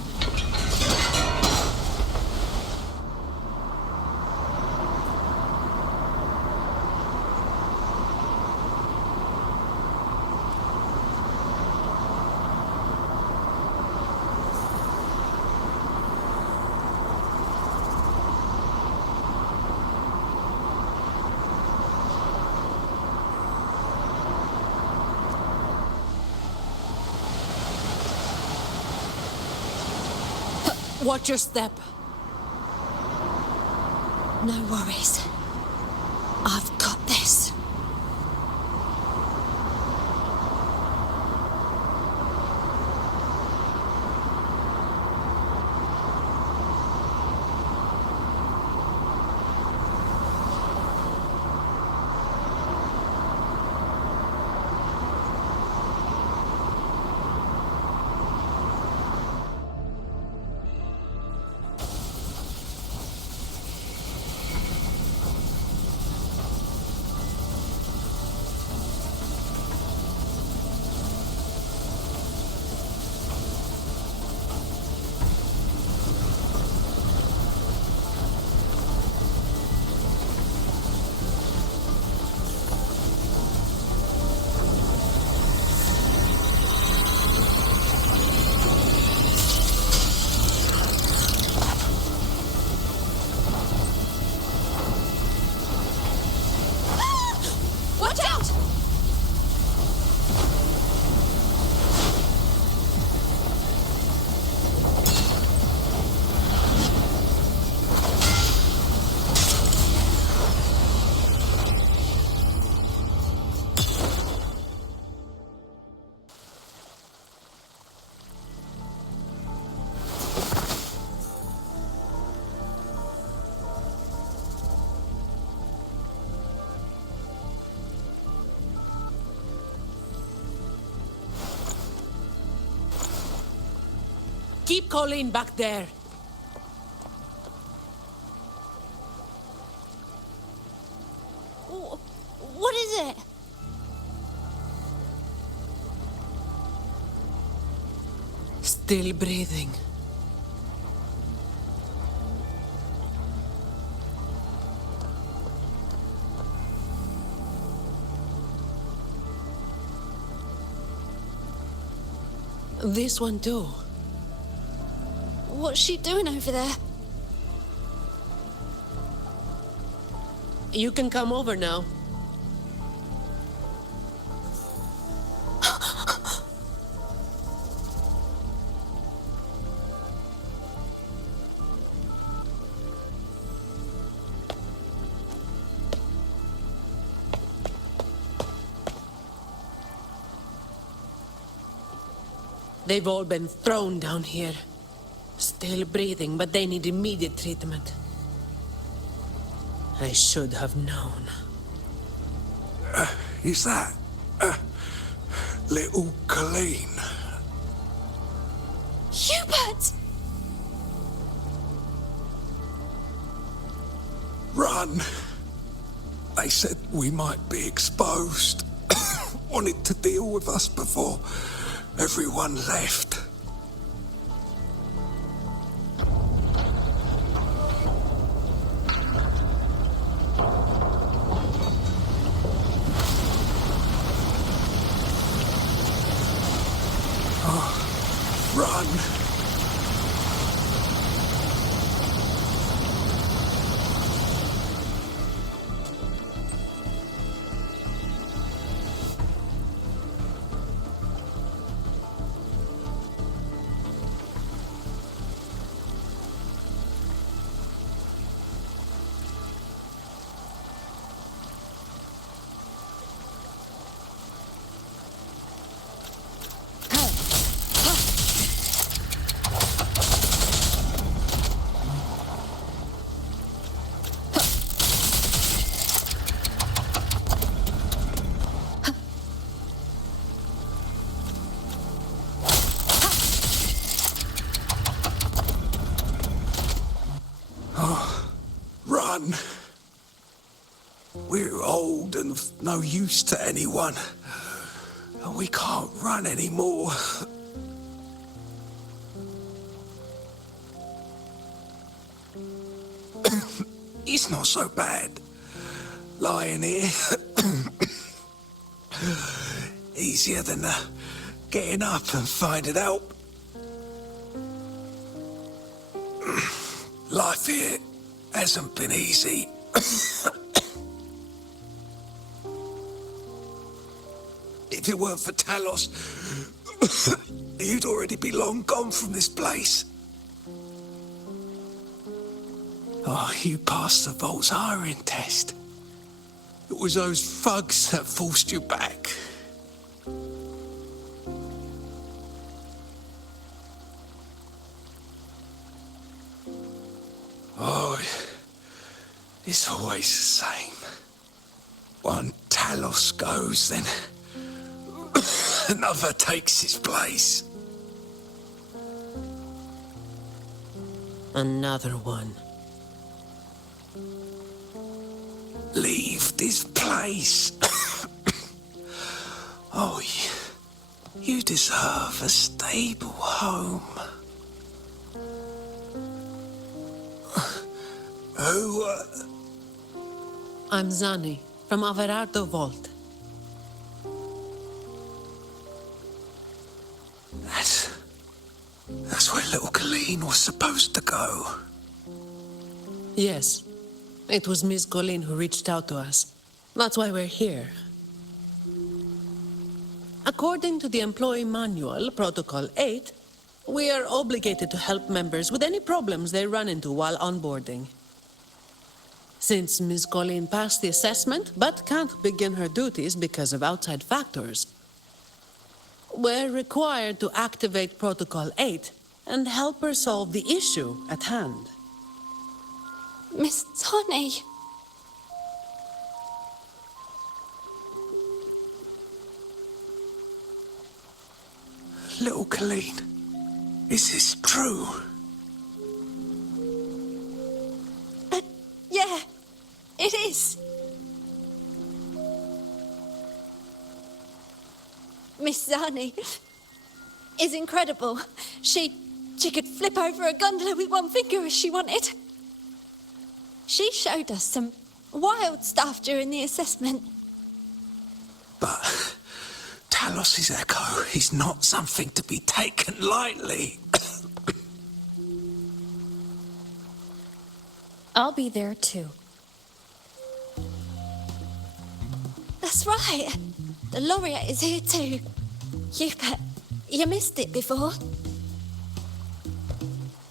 Watch your step. No worries. I've got this. Keep Colleen back there. What is it? Still breathing. This one too. What's she doing over there? You can come over now. They've all been thrown down here. Still breathing, but they need immediate treatment. I should have known. Is that... little Colleen? Hubert! Run! They said we might be exposed. Wanted to deal with us before everyone left. Run! Run! We're old and of no use to anyone. And we can't run anymore. It's not so bad. Lying here. Easier than getting up and finding help. Life here hasn't been easy. If it weren't for Talos, you'd already be long gone from this place. Oh, you passed the Vault's hiring test. It was those thugs that forced you back. Oh, it's always the same. One Talos goes, then another takes its place. Another one. Leave this place. Oh, you deserve a stable home. Who, I'm Zani, from Averardo Vault. That's where little Colleen was supposed to go. Yes. It was Miss Colleen who reached out to us. That's why we're here. According to the employee manual, Protocol 8, we are obligated to help members with any problems they run into while onboarding. Since Miss Colleen passed the assessment but can't begin her duties because of outside factors, we're required to activate Protocol 8 and help her solve the issue at hand. Miss Zani. Little Colleen. Is this true? Yeah, it is. Miss Zani is incredible. She could flip over a gondola with one finger if she wanted. She showed us some wild stuff during the assessment. But Talos's echo is not something to be taken lightly. I'll be there too. That's right. The laureate is here too. You missed it before.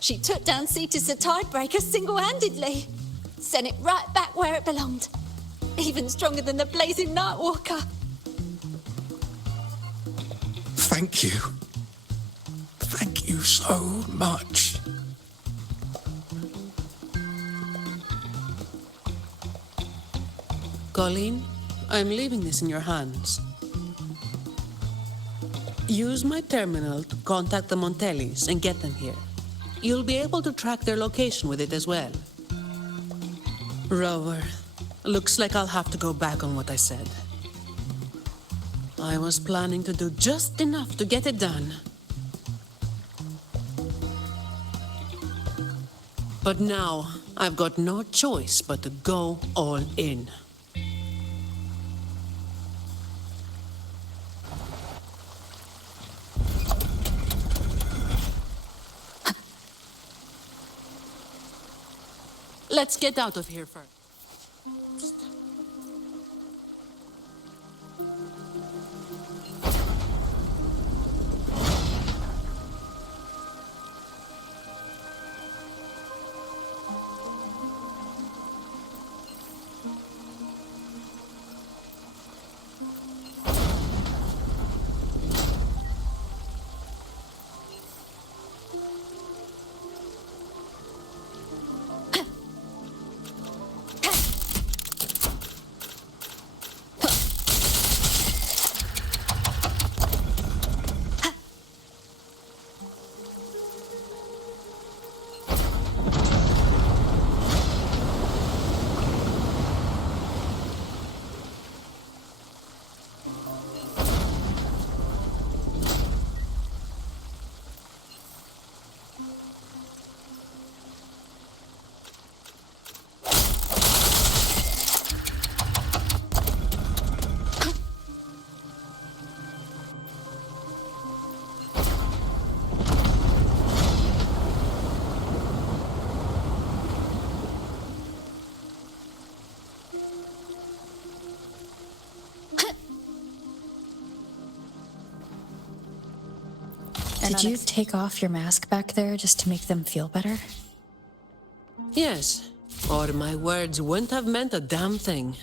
She took down Cetus the Tidebreaker single-handedly. Sent it right back where it belonged. Even stronger than the blazing Nightwalker. Thank you. Thank you so much. Colleen, I'm leaving this in your hands. Use my terminal to contact the Montellis and get them here. You'll be able to track their location with it as well. Rover, looks like I'll have to go back on what I said. I was planning to do just enough to get it done. But now, I've got no choice but to go all in. Let's get out of here first. Did you take off your mask back there just to make them feel better? Yes, or my words wouldn't have meant a damn thing.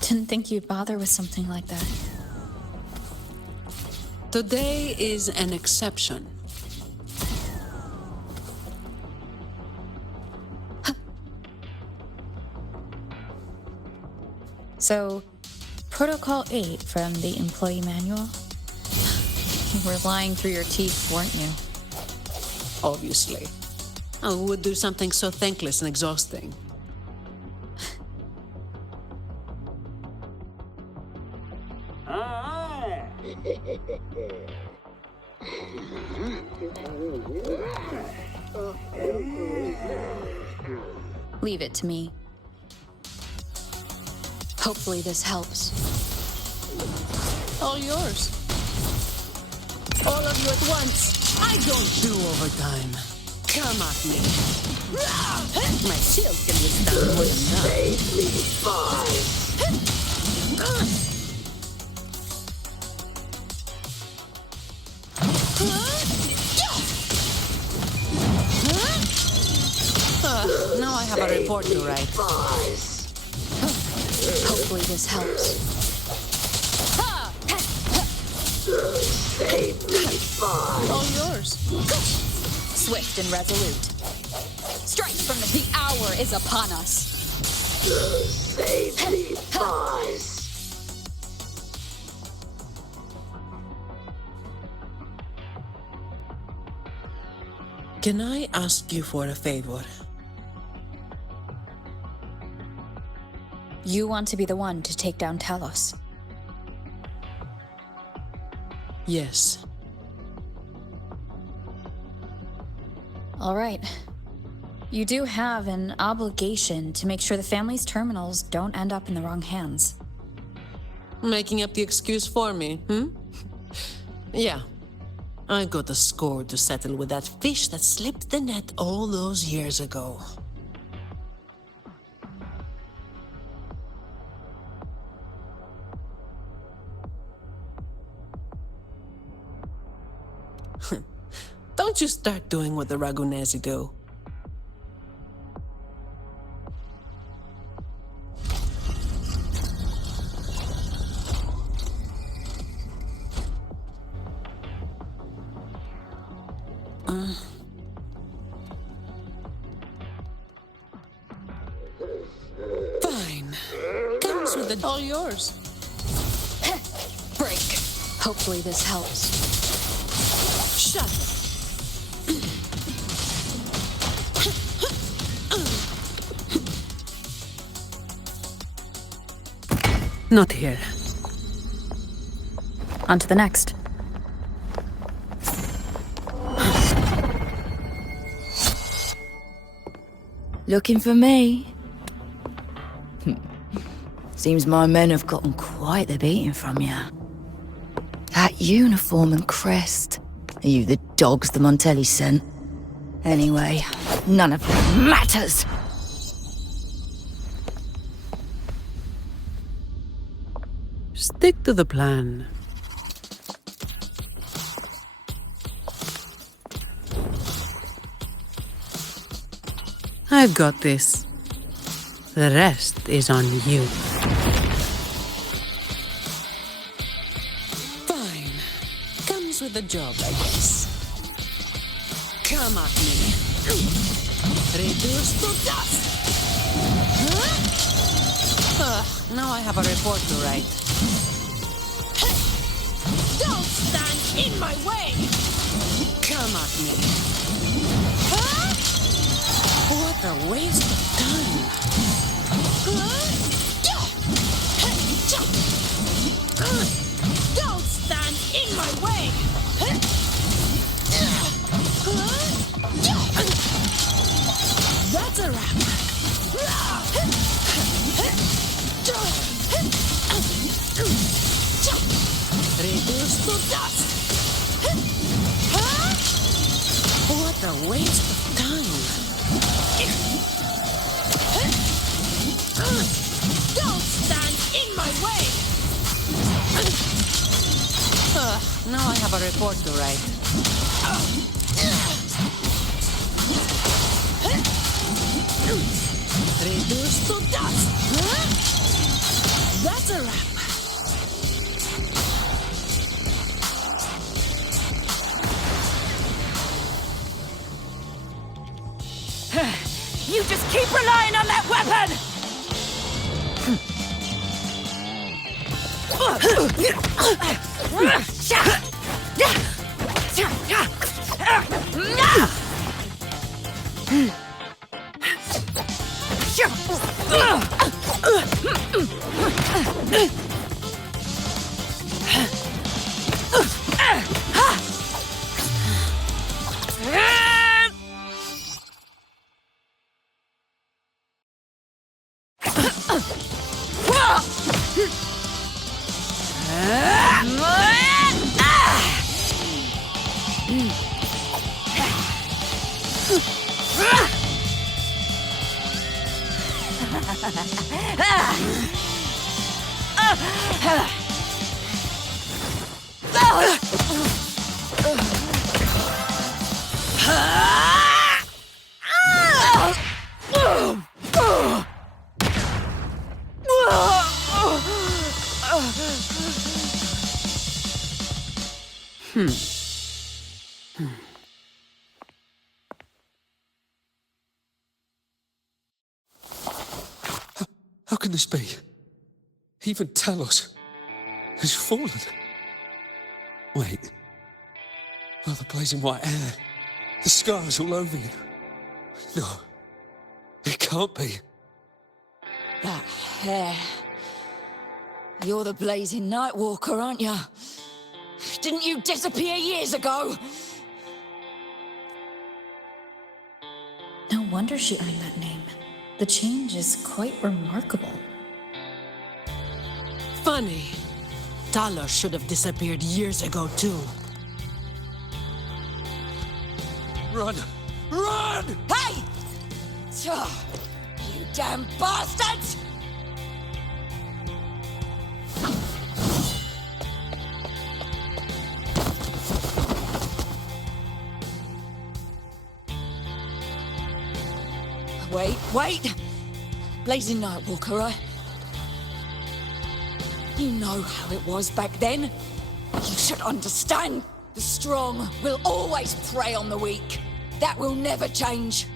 Didn't think you'd bother with something like that. Today is an exception. So, Protocol 8 from the employee manual? You were lying through your teeth, weren't you? Obviously. Who would do something so thankless and exhausting? Leave it to me. Hopefully this helps. All yours. All of you at once. I don't do overtime. Come at me. My shield can withstand more than that. Save me, boys. Now I have a report to write. Hopefully this helps. Save me, boys. All yours. Swift and resolute. Strike from the hour is upon us. Save me, boys. Can I ask you for a favor? You want to be the one to take down Talos. Yes. All right. You do have an obligation to make sure the family's terminals don't end up in the wrong hands. Making up the excuse for me, hmm? Yeah. I got a score to settle with that fish that slipped the net all those years ago. Don't you start doing what the Ragunesi do. Fine. Comes with it, all yours. Break. Hopefully this helps. Shut up. Not here. On to the next. Looking for me? Seems my men have gotten quite the beating from you. That uniform and crest. Are you the dogs the Montelli sent? Anyway, none of that matters! Stick to the plan. I've got this. The rest is on you. Fine. Comes with the job, I guess. Come at me. Reduce to dust! Huh? Now I have a report to write. Hey! Don't stand in my way! Come at me. Huh? What a waste of time. Don't stand in my way! That's a wrap! Reduce to dust! What a waste of time! Don't stand in my way! Now I have a report to write. Reduce to dust! That's a wrap! You just keep relying on that weapon! How can this be? Even Talos has fallen. Wait. Oh, the blazing white hair. The scars all over you. No, it can't be. That hair. You're the blazing Nightwalker, aren't you? Didn't you disappear years ago? No wonder she earned that name. The change is quite remarkable. Funny. Talos should have disappeared years ago, too. Run! Run! Hey! You damn bastards! Wait! Blazing Nightwalker, You know how it was back then. You should understand. The strong will always prey on the weak. That will never change.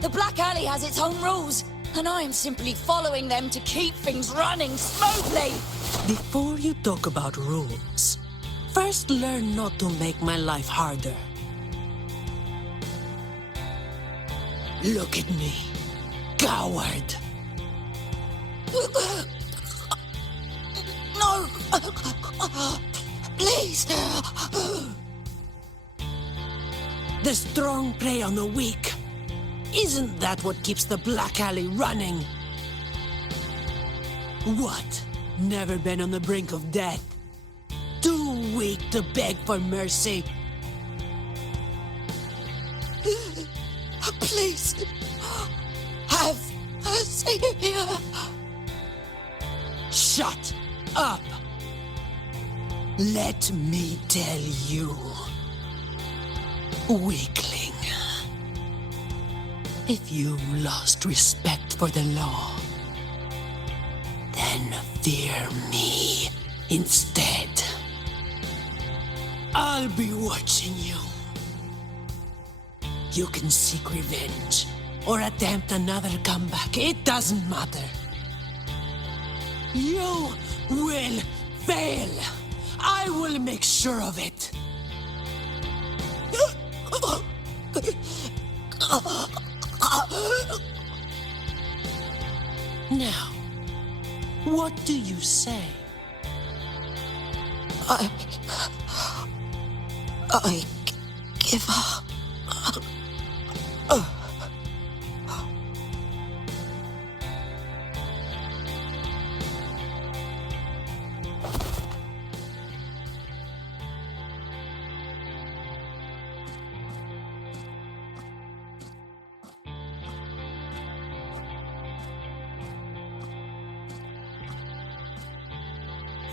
The Black Alley has its own rules, and I am simply following them to keep things running smoothly. Before you talk about rules, first learn not to make my life harder. Look at me, coward. No! Please! The strong prey on the weak. Isn't that what keeps the Black Alley running? What? Never been on the brink of death? Too weak to beg for mercy? Please! Have mercy! Shut up! Let me tell you, weakling. If you've lost respect for the law, then fear me instead. I'll be watching you. You can seek revenge or attempt another comeback. It doesn't matter. You will fail. I will make sure of it. Now, what do you say? I give up.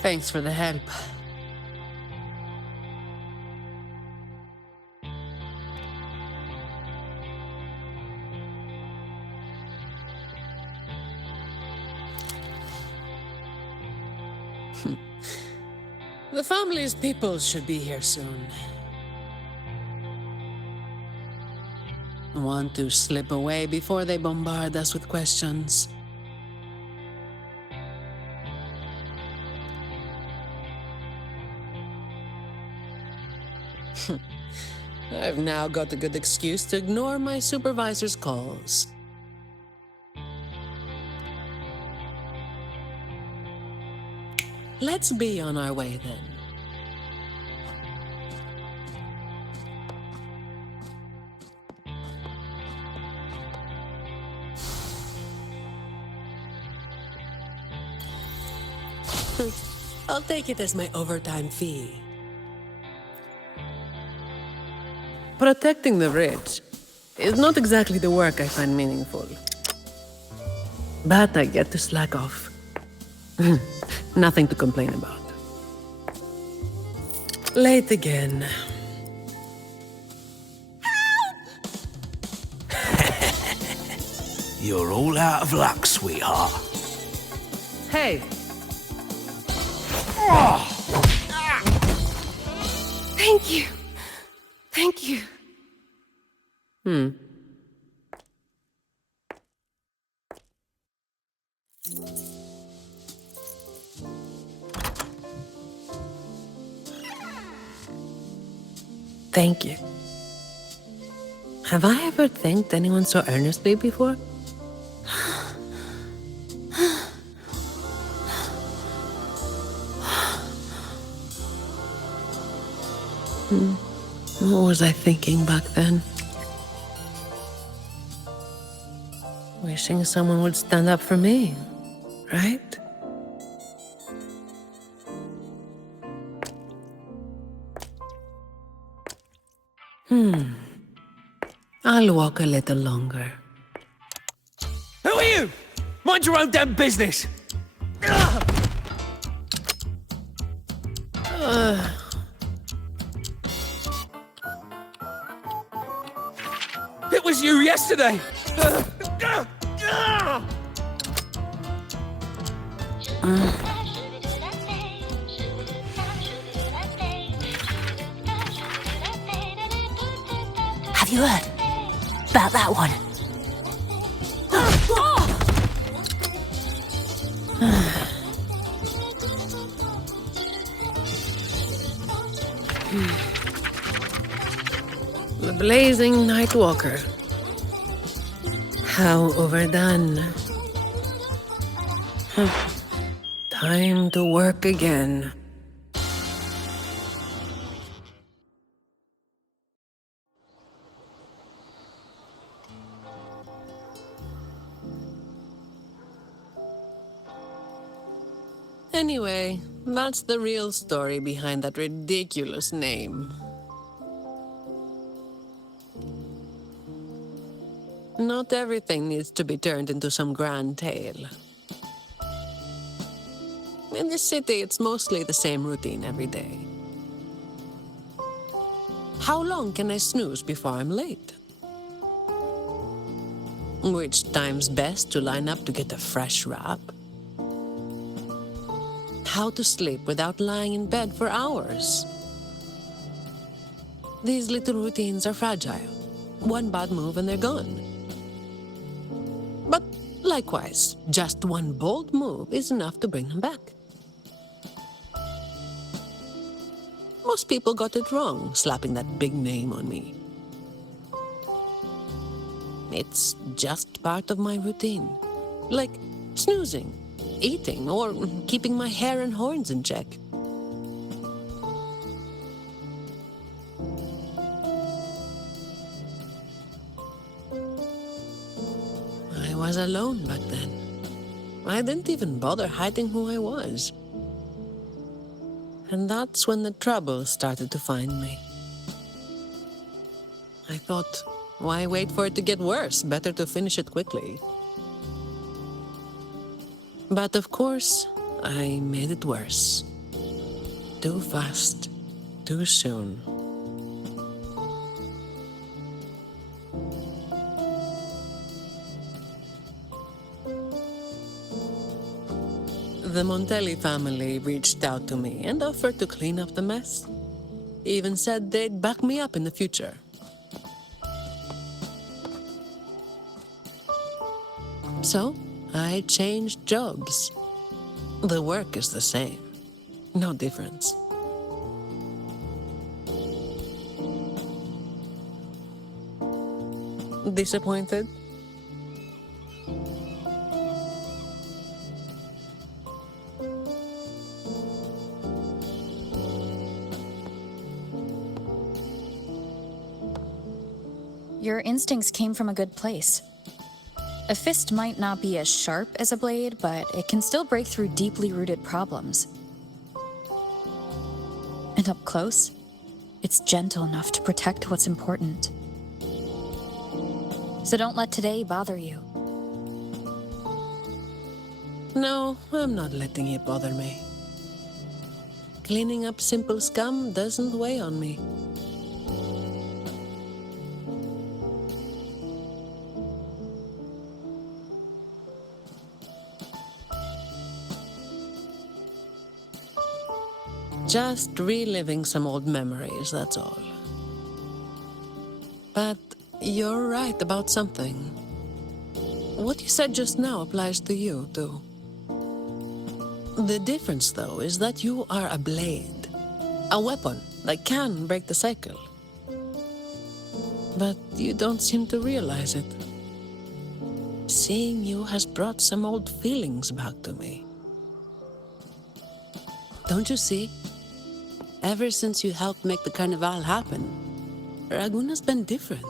Thanks for the help. The family's people should be here soon. Want to slip away before they bombard us with questions? I've now got a good excuse to ignore my supervisor's calls. Let's be on our way then. I'll take it as my overtime fee. Protecting the rich is not exactly the work I find meaningful. But I get to slack off. Nothing to complain about. Late again. You're all out of luck, sweetheart. Hey! Thank you. Thank you. Thank you. Have I ever thanked anyone so earnestly before? What was I thinking back then? Wishing someone would stand up for me, right? I'll walk a little longer. Who are you? Mind your own damn business. It was you yesterday. Have you heard about that one? The blazing night walker. How overdone. Time to work again. Anyway, that's the real story behind that ridiculous name. Not everything needs to be turned into some grand tale. In this city, it's mostly the same routine every day. How long can I snooze before I'm late? Which time's best to line up to get a fresh wrap? How to sleep without lying in bed for hours? These little routines are fragile. One bad move and they're gone. But likewise, just one bold move is enough to bring them back. Most people got it wrong, slapping that big name on me. It's just part of my routine. Like snoozing, eating, or keeping my hair and horns in check. I was alone back then. I didn't even bother hiding who I was. And that's when the trouble started to find me. I thought, why wait for it to get worse? Better to finish it quickly. But of course, I made it worse. Too fast, too soon. The Montelli family reached out to me and offered to clean up the mess. Even said they'd back me up in the future. So, I changed jobs. The work is the same. No difference. Disappointed? Your instincts came from a good place. A fist might not be as sharp as a blade, but it can still break through deeply rooted problems. And up close, it's gentle enough to protect what's important. So don't let today bother you. No, I'm not letting it bother me. Cleaning up simple scum doesn't weigh on me. Just reliving some old memories, that's all. But you're right about something. What you said just now applies to you, too. The difference, though, is that you are a blade. A weapon that can break the cycle. But you don't seem to realize it. Seeing you has brought some old feelings back to me. Don't you see? Ever since you helped make the carnival happen, Raguna's been different.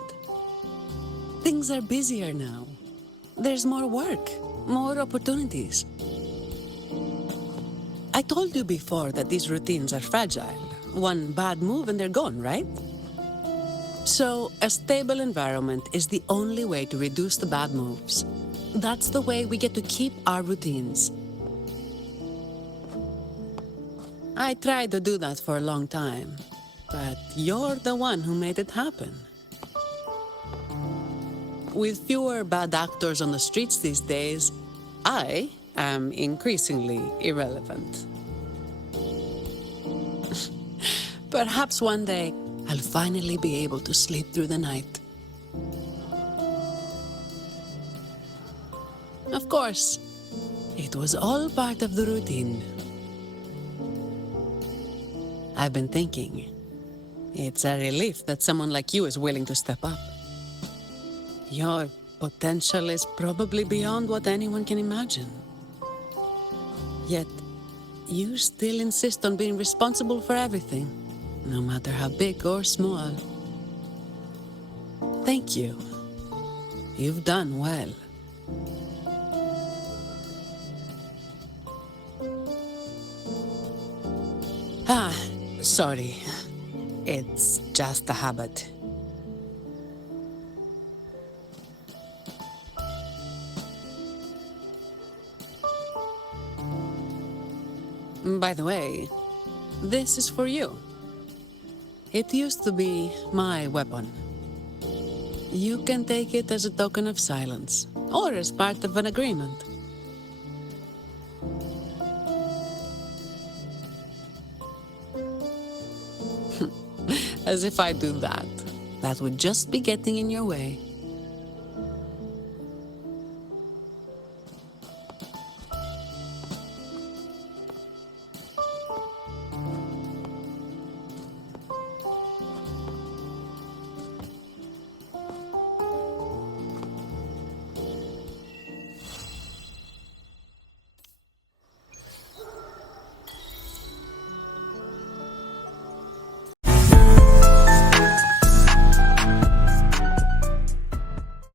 Things are busier now. There's more work, more opportunities. I told you before that these routines are fragile. One bad move and they're gone, right? So, a stable environment is the only way to reduce the bad moves. That's the way we get to keep our routines. I tried to do that for a long time, but you're the one who made it happen. With fewer bad actors on the streets these days, I am increasingly irrelevant. Perhaps one day, I'll finally be able to sleep through the night. Of course, it was all part of the routine. I've been thinking, it's a relief that someone like you is willing to step up. Your potential is probably beyond what anyone can imagine. Yet, you still insist on being responsible for everything, no matter how big or small. Thank you. You've done well. Sorry. It's just a habit. By the way, this is for you. It used to be my weapon. You can take it as a token of silence, or as part of an agreement. As if I do that. That would just be getting in your way.